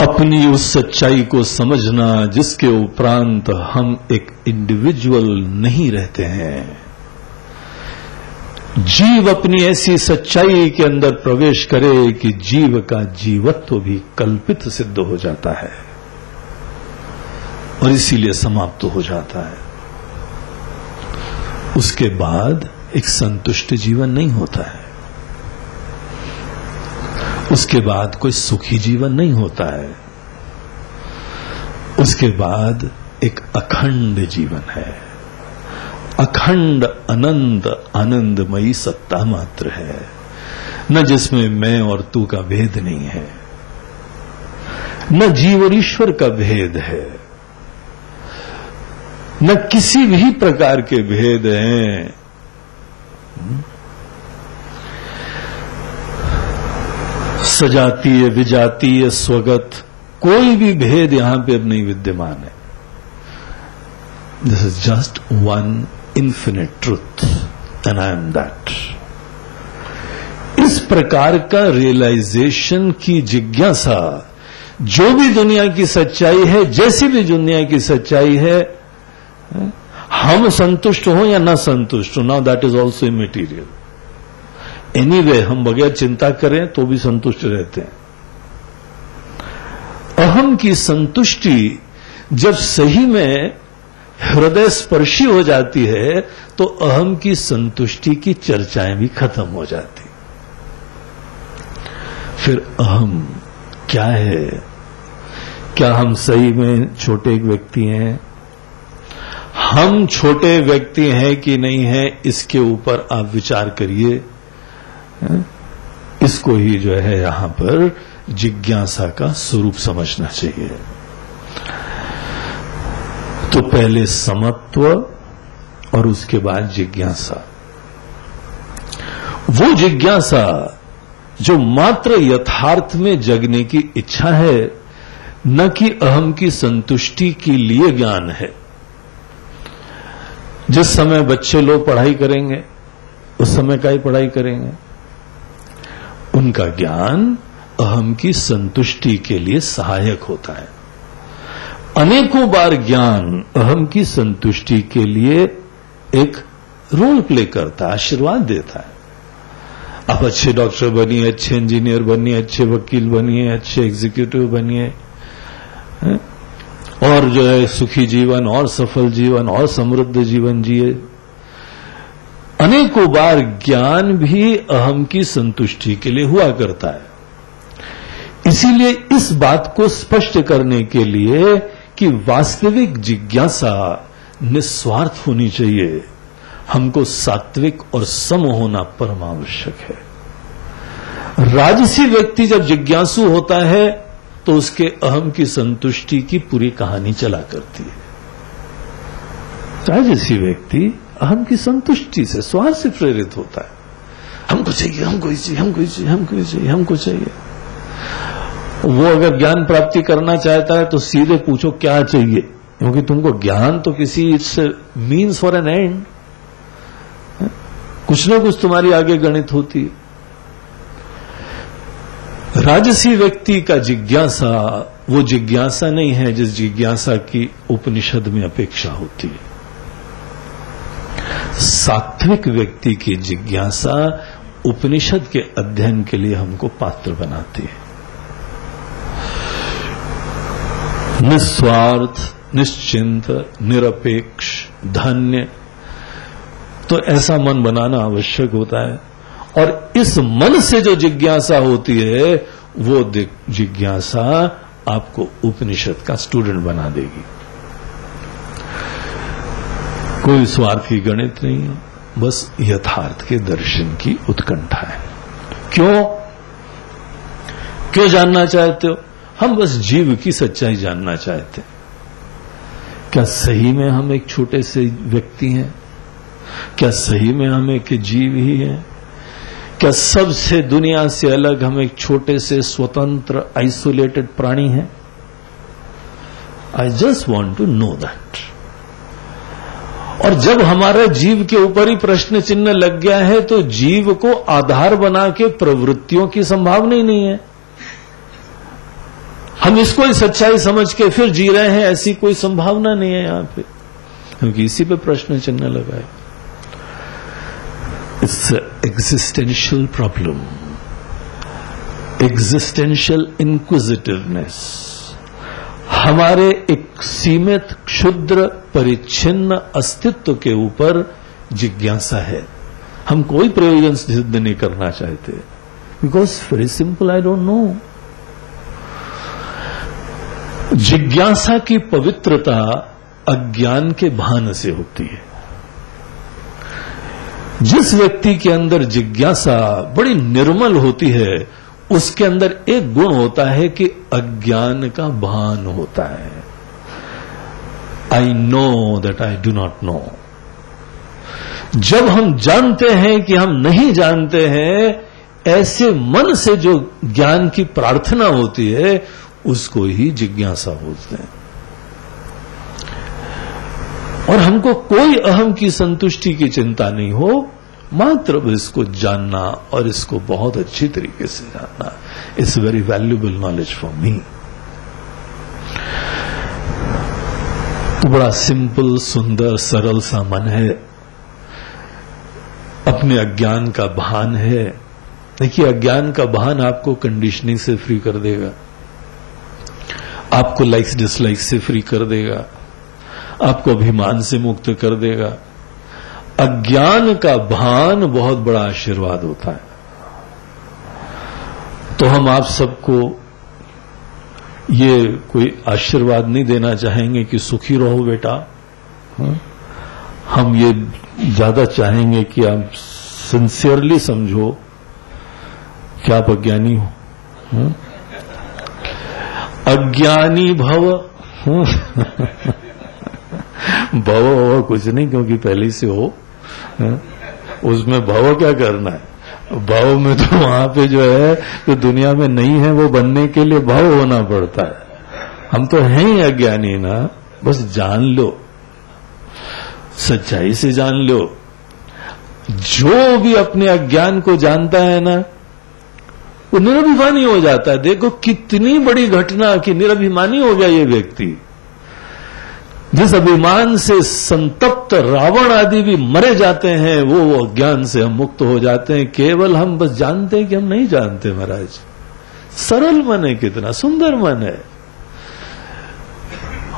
अपनी उस सच्चाई को समझना जिसके उपरांत हम एक इंडिविजुअल नहीं रहते हैं। जीव अपनी ऐसी सच्चाई के अंदर प्रवेश करे कि जीव का जीवत्व भी कल्पित सिद्ध हो जाता है और इसीलिए समाप्त हो जाता है। उसके बाद एक संतुष्ट जीवन नहीं होता है, उसके बाद कोई सुखी जीवन नहीं होता है, उसके बाद एक अखंड जीवन है। अखंड अनंत आनंदमयी सत्ता मात्र है, न जिसमें मैं और तू का भेद नहीं है, न जीव और ईश्वर का भेद है, न किसी भी प्रकार के भेद हैं। सजातीय, विजातीय, स्वगत, कोई भी भेद यहां पे अब नहीं विद्यमान है। This is just one infinite truth and I am that. इस प्रकार का रियलाइजेशन की जिज्ञासा, जो भी दुनिया की सच्चाई है, जैसी भी दुनिया की सच्चाई है, हम संतुष्ट हो या न संतुष्ट हो, now that is also इमैटेरियल। Anyway हम बगैर चिंता करें तो भी संतुष्ट रहते हैं। अहम की संतुष्टि जब सही में हृदय स्पर्शी हो जाती है तो अहम की संतुष्टि की चर्चाएं भी खत्म हो जाती। फिर अहम क्या है? क्या हम सही में छोटे एक व्यक्ति हैं? हम छोटे व्यक्ति हैं कि नहीं हैं, इसके ऊपर आप विचार करिए। इसको ही जो है यहां पर जिज्ञासा का स्वरूप समझना चाहिए। तो पहले समत्व और उसके बाद जिज्ञासा। वो जिज्ञासा जो मात्र यथार्थ में जगने की इच्छा है, न कि अहम की संतुष्टि के लिए ज्ञान है। जिस समय बच्चे लोग पढ़ाई करेंगे उस समय का ही पढ़ाई करेंगे। उनका ज्ञान अहम की संतुष्टि के लिए सहायक होता है। अनेकों बार ज्ञान अहम की संतुष्टि के लिए एक रोल प्ले करता है, आशीर्वाद देता है। आप अच्छे डॉक्टर बनिए, अच्छे इंजीनियर बनिए, अच्छे वकील बनिए, अच्छे एग्जीक्यूटिव बनिए, और जो है सुखी जीवन और सफल जीवन और समृद्ध जीवन जिए। अनेकों बार ज्ञान भी अहम की संतुष्टि के लिए हुआ करता है। इसीलिए इस बात को स्पष्ट करने के लिए कि वास्तविक जिज्ञासा निस्वार्थ होनी चाहिए, हमको सात्विक और सम होना परम आवश्यक है। राजसी व्यक्ति जब जिज्ञासु होता है तो उसके अहम की संतुष्टि की पूरी कहानी चला करती है। राजसी व्यक्ति अहम की संतुष्टि से, स्वार्थ से प्रेरित होता है। हमको चाहिए, हमको चाहिए, हमको चाहिए, हमको चाहिए, हमको चाहिए। वो अगर ज्ञान प्राप्ति करना चाहता है तो सीधे पूछो क्या चाहिए, क्योंकि तुमको ज्ञान तो किसी it's means for an end, कुछ ना कुछ तुम्हारी आगे गणित होती है। राजसी व्यक्ति का जिज्ञासा वो जिज्ञासा नहीं है जिस जिज्ञासा की उपनिषद में अपेक्षा होती है। सात्विक व्यक्ति की जिज्ञासा उपनिषद के अध्ययन के लिए हमको पात्र बनाती है। निस्वार्थ, निश्चिंत, निरपेक्ष, धन्य, तो ऐसा मन बनाना आवश्यक होता है। और इस मन से जो जिज्ञासा होती है वो जिज्ञासा आपको उपनिषद का स्टूडेंट बना देगी। कोई स्वार्थी गणित नहीं है, बस यथार्थ के दर्शन की उत्कंठा है। क्यों जानना चाहते हो? हम बस जीव की सच्चाई जानना चाहते हैं। क्या सही में हम एक छोटे से व्यक्ति हैं? क्या सही में हम एक जीव ही हैं? क्या सबसे दुनिया से अलग हम एक छोटे से स्वतंत्र आइसोलेटेड प्राणी हैं? I just want to know that. और जब हमारा जीव के ऊपर ही प्रश्न चिन्ह लग गया है तो जीव को आधार बना के प्रवृत्तियों की संभावना ही नहीं है। हम इसको ही सच्चाई समझ के फिर जी रहे हैं, ऐसी कोई संभावना नहीं है यहां पे, क्योंकि इसी पे प्रश्न चिन्ह लगा है। It's existential problem, existential inquisitiveness. हमारे एक सीमित, क्षुद्र, परिच्छिन्न अस्तित्व के ऊपर जिज्ञासा है। हम कोई प्रयोजन सिद्ध नहीं करना चाहते, because very simple, I don't know. जिज्ञासा की पवित्रता अज्ञान के भान से होती है। जिस व्यक्ति के अंदर जिज्ञासा बड़ी निर्मल होती है उसके अंदर एक गुण होता है कि अज्ञान का भान होता है। I know that I do not know. जब हम जानते हैं कि हम नहीं जानते हैं, ऐसे मन से जो ज्ञान की प्रार्थना होती है उसको ही जिज्ञासा बोलते हैं। और हमको कोई अहम की संतुष्टि की चिंता नहीं हो, मात्र इसको जानना और इसको बहुत अच्छी तरीके से जानना। It's very valuable knowledge for me. तो बड़ा सिंपल, सुंदर, सरल सा मन है, अपने अज्ञान का भान है। देखिए, अज्ञान का भान आपको कंडीशनिंग से फ्री कर देगा, आपको लाइक्स डिसलाइक्स से फ्री कर देगा, आपको अभिमान से मुक्त कर देगा। अज्ञान का भान बहुत बड़ा आशीर्वाद होता है। तो हम आप सबको ये कोई आशीर्वाद नहीं देना चाहेंगे कि सुखी रहो बेटा। हम ये ज्यादा चाहेंगे कि आप सिंसियरली समझो कि आप अज्ञानी हो। अज्ञानी भव भव कुछ नहीं, क्योंकि पहले से हो, उसमें भव क्या करना है। भाव में तो वहां पे जो है जो दुनिया में नहीं है वो बनने के लिए भाव होना पड़ता है। हम तो हैं ही अज्ञानी ना, बस जान लो, सच्चाई से जान लो। जो भी अपने अज्ञान को जानता है ना, वो निरभिमानी हो जाता है। देखो कितनी बड़ी घटना कि निरभिमानी हो गया ये व्यक्ति। जिस अभिमान से संतप्त रावण आदि भी मरे जाते हैं, वो अज्ञान से हम मुक्त हो जाते हैं। केवल हम बस जानते हैं कि हम नहीं जानते। महाराज, सरल मन है, कितना सुंदर मन है।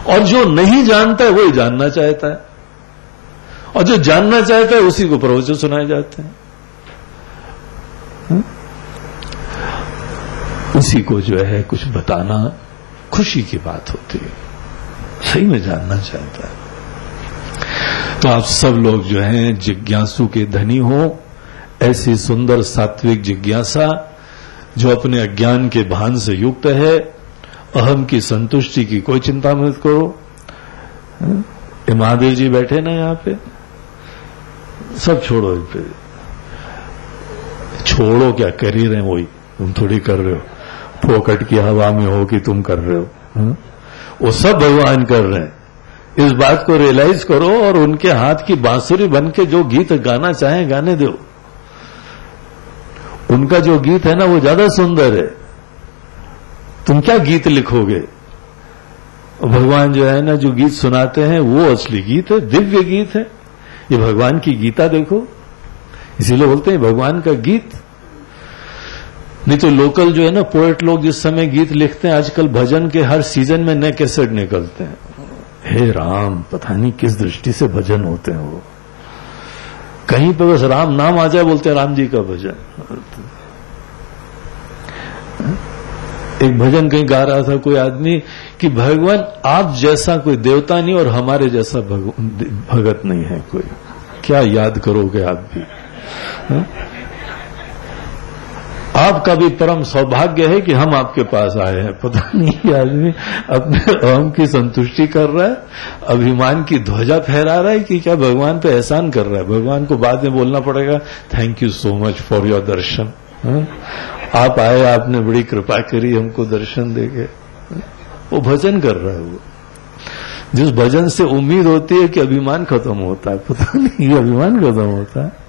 और जो नहीं जानता है वही जानना चाहता है, और जो जानना चाहता है उसी को प्रवचन सुनाए जाते हैं। उसी को जो है कुछ बताना खुशी की बात होती है, सही में जानना चाहता है। तो आप सब लोग जो हैं जिज्ञासु के धनी हो। ऐसी सुंदर सात्विक जिज्ञासा जो अपने अज्ञान के भान से युक्त है। अहम की संतुष्टि की कोई चिंता मत करो। ये महादेव जी बैठे ना यहाँ पे, सब छोड़ो। पे छोड़ो, क्या कर ही रहे, वही तुम थोड़ी कर रहे हो। फोकट की हवा में हो कि तुम कर रहे हो, वो सब भगवान कर रहे हैं। इस बात को रियलाइज करो और उनके हाथ की बांसुरी बन के जो गीत गाना चाहें गाने दो। उनका जो गीत है ना वो ज्यादा सुंदर है। तुम क्या गीत लिखोगे? भगवान जो है ना जो गीत सुनाते हैं वो असली गीत है, दिव्य गीत है। ये भगवान की गीता देखो, इसीलिए बोलते हैं भगवान का गीत। नहीं तो लोकल जो है ना पोएट लोग जिस समय गीत लिखते हैं, आजकल भजन के हर सीजन में नए कैसेट निकलते हैं। हे राम, पता नहीं किस दृष्टि से भजन होते हैं वो। कहीं पे बस राम नाम आ जाए बोलते हैं राम जी का भजन। एक भजन कहीं गा रहा था कोई आदमी कि भगवान आप जैसा कोई देवता नहीं और हमारे जैसा भगत नहीं है कोई। क्या याद करोगे आप भी? आपका भी परम सौभाग्य है कि हम आपके पास आए हैं। पता नहीं ये आदमी अपने अहम की संतुष्टि कर रहा है, अभिमान की ध्वजा फहरा रहा है कि क्या भगवान पे एहसान कर रहा है। भगवान को बाद में बोलना पड़ेगा thank you so much for your दर्शन। आप आए, आपने बड़ी कृपा करी हमको दर्शन देके। वो भजन कर रहा है। वो जिस भजन से उम्मीद होती है कि अभिमान खत्म होता है, पता नहीं ये अभिमान खत्म होता है।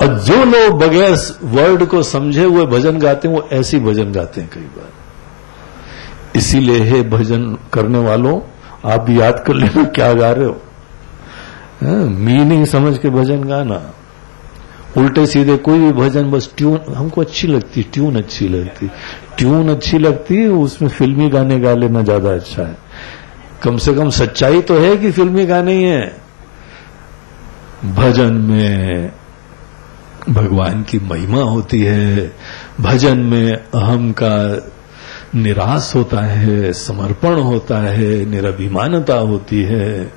और जो लोग बगैर वर्ड को समझे हुए भजन गाते हैं वो ऐसी भजन गाते हैं कई बार। इसीलिए हे भजन करने वालों, आप भी याद कर लेना क्या गा रहे हो। मीनिंग समझ के भजन गाना। उल्टे सीधे कोई भी भजन बस ट्यून हमको अच्छी लगती, ट्यून अच्छी लगती, ट्यून अच्छी लगती है, उसमें फिल्मी गाने गा लेना ज्यादा अच्छा है। कम से कम सच्चाई तो है कि फिल्मी गाने ही है। भजन में भगवान की महिमा होती है, भजन में अहम का निराश होता है, समर्पण होता है, निरभिमानता होती है।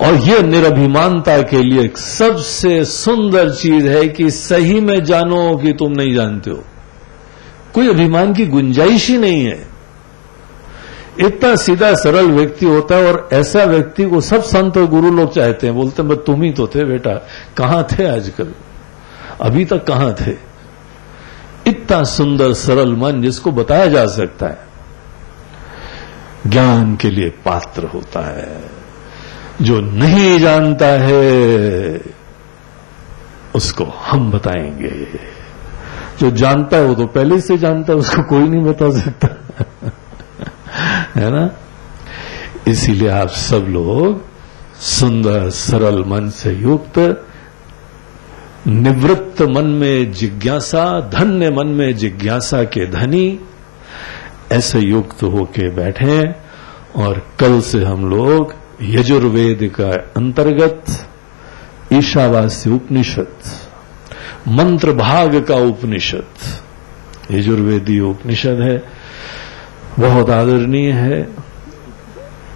और यह निरभिमानता के लिए सबसे सुंदर चीज है कि सही में जानो कि तुम नहीं जानते हो। कोई अभिमान की गुंजाइश ही नहीं है। इतना सीधा सरल व्यक्ति होता है और ऐसा व्यक्ति को सब संत और गुरु लोग चाहते हैं। बोलते हैं बस तुम ही तो थे बेटा, कहां थे आजकल। अभी तक कहां थे? इतना सुंदर सरल मन जिसको बताया जा सकता है, ज्ञान के लिए पात्र होता है। जो नहीं जानता है उसको हम बताएंगे, जो जानता है वो तो पहले से जानता है, उसको कोई नहीं बता सकता है ना। इसीलिए आप सब लोग सुंदर सरल मन से युक्त, निवृत्त मन में जिज्ञासा, धन्य मन में जिज्ञासा के धनी, ऐसे युक्त होके बैठे। और कल से हम लोग यजुर्वेद का अंतर्गत ईशावास्य उपनिषद, मंत्र भाग का उपनिषद, यजुर्वेदीय उपनिषद है, बहुत आदरणीय है।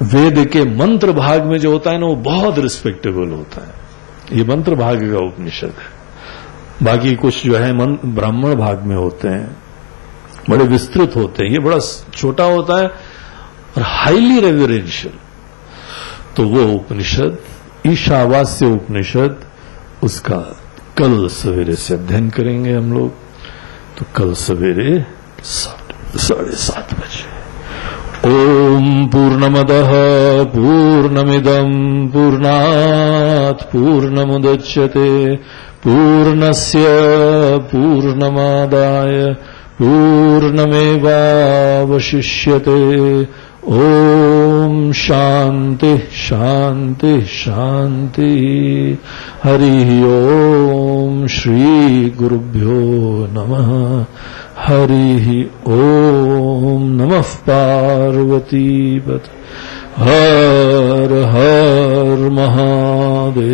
वेद के मंत्र भाग में जो होता है ना, वो बहुत रिस्पेक्टेबल होता है। ये मंत्र भाग का उपनिषद है। बाकी कुछ जो है ब्राह्मण भाग में होते हैं, बड़े विस्तृत होते हैं। ये बड़ा छोटा होता है और हाईली रेवरेंशियल। तो वो उपनिषद, ईशावास्य उपनिषद, उसका कल सवेरे से अध्ययन करेंगे हम लोग। तो कल सवेरे 7:30 बजे। ओम पूर्णमदः पूर्णमिदं पूर्णात् पूर्णमुदच्यते पूर्णस्य पूर्णमादाय पूर्णमेवावशिष्यते। ओम शांति शांति शांति। हरि ओम श्री गुरुभ्यो नमः। हरि ओम नमः पार्वतीपते। हर हर महादेव।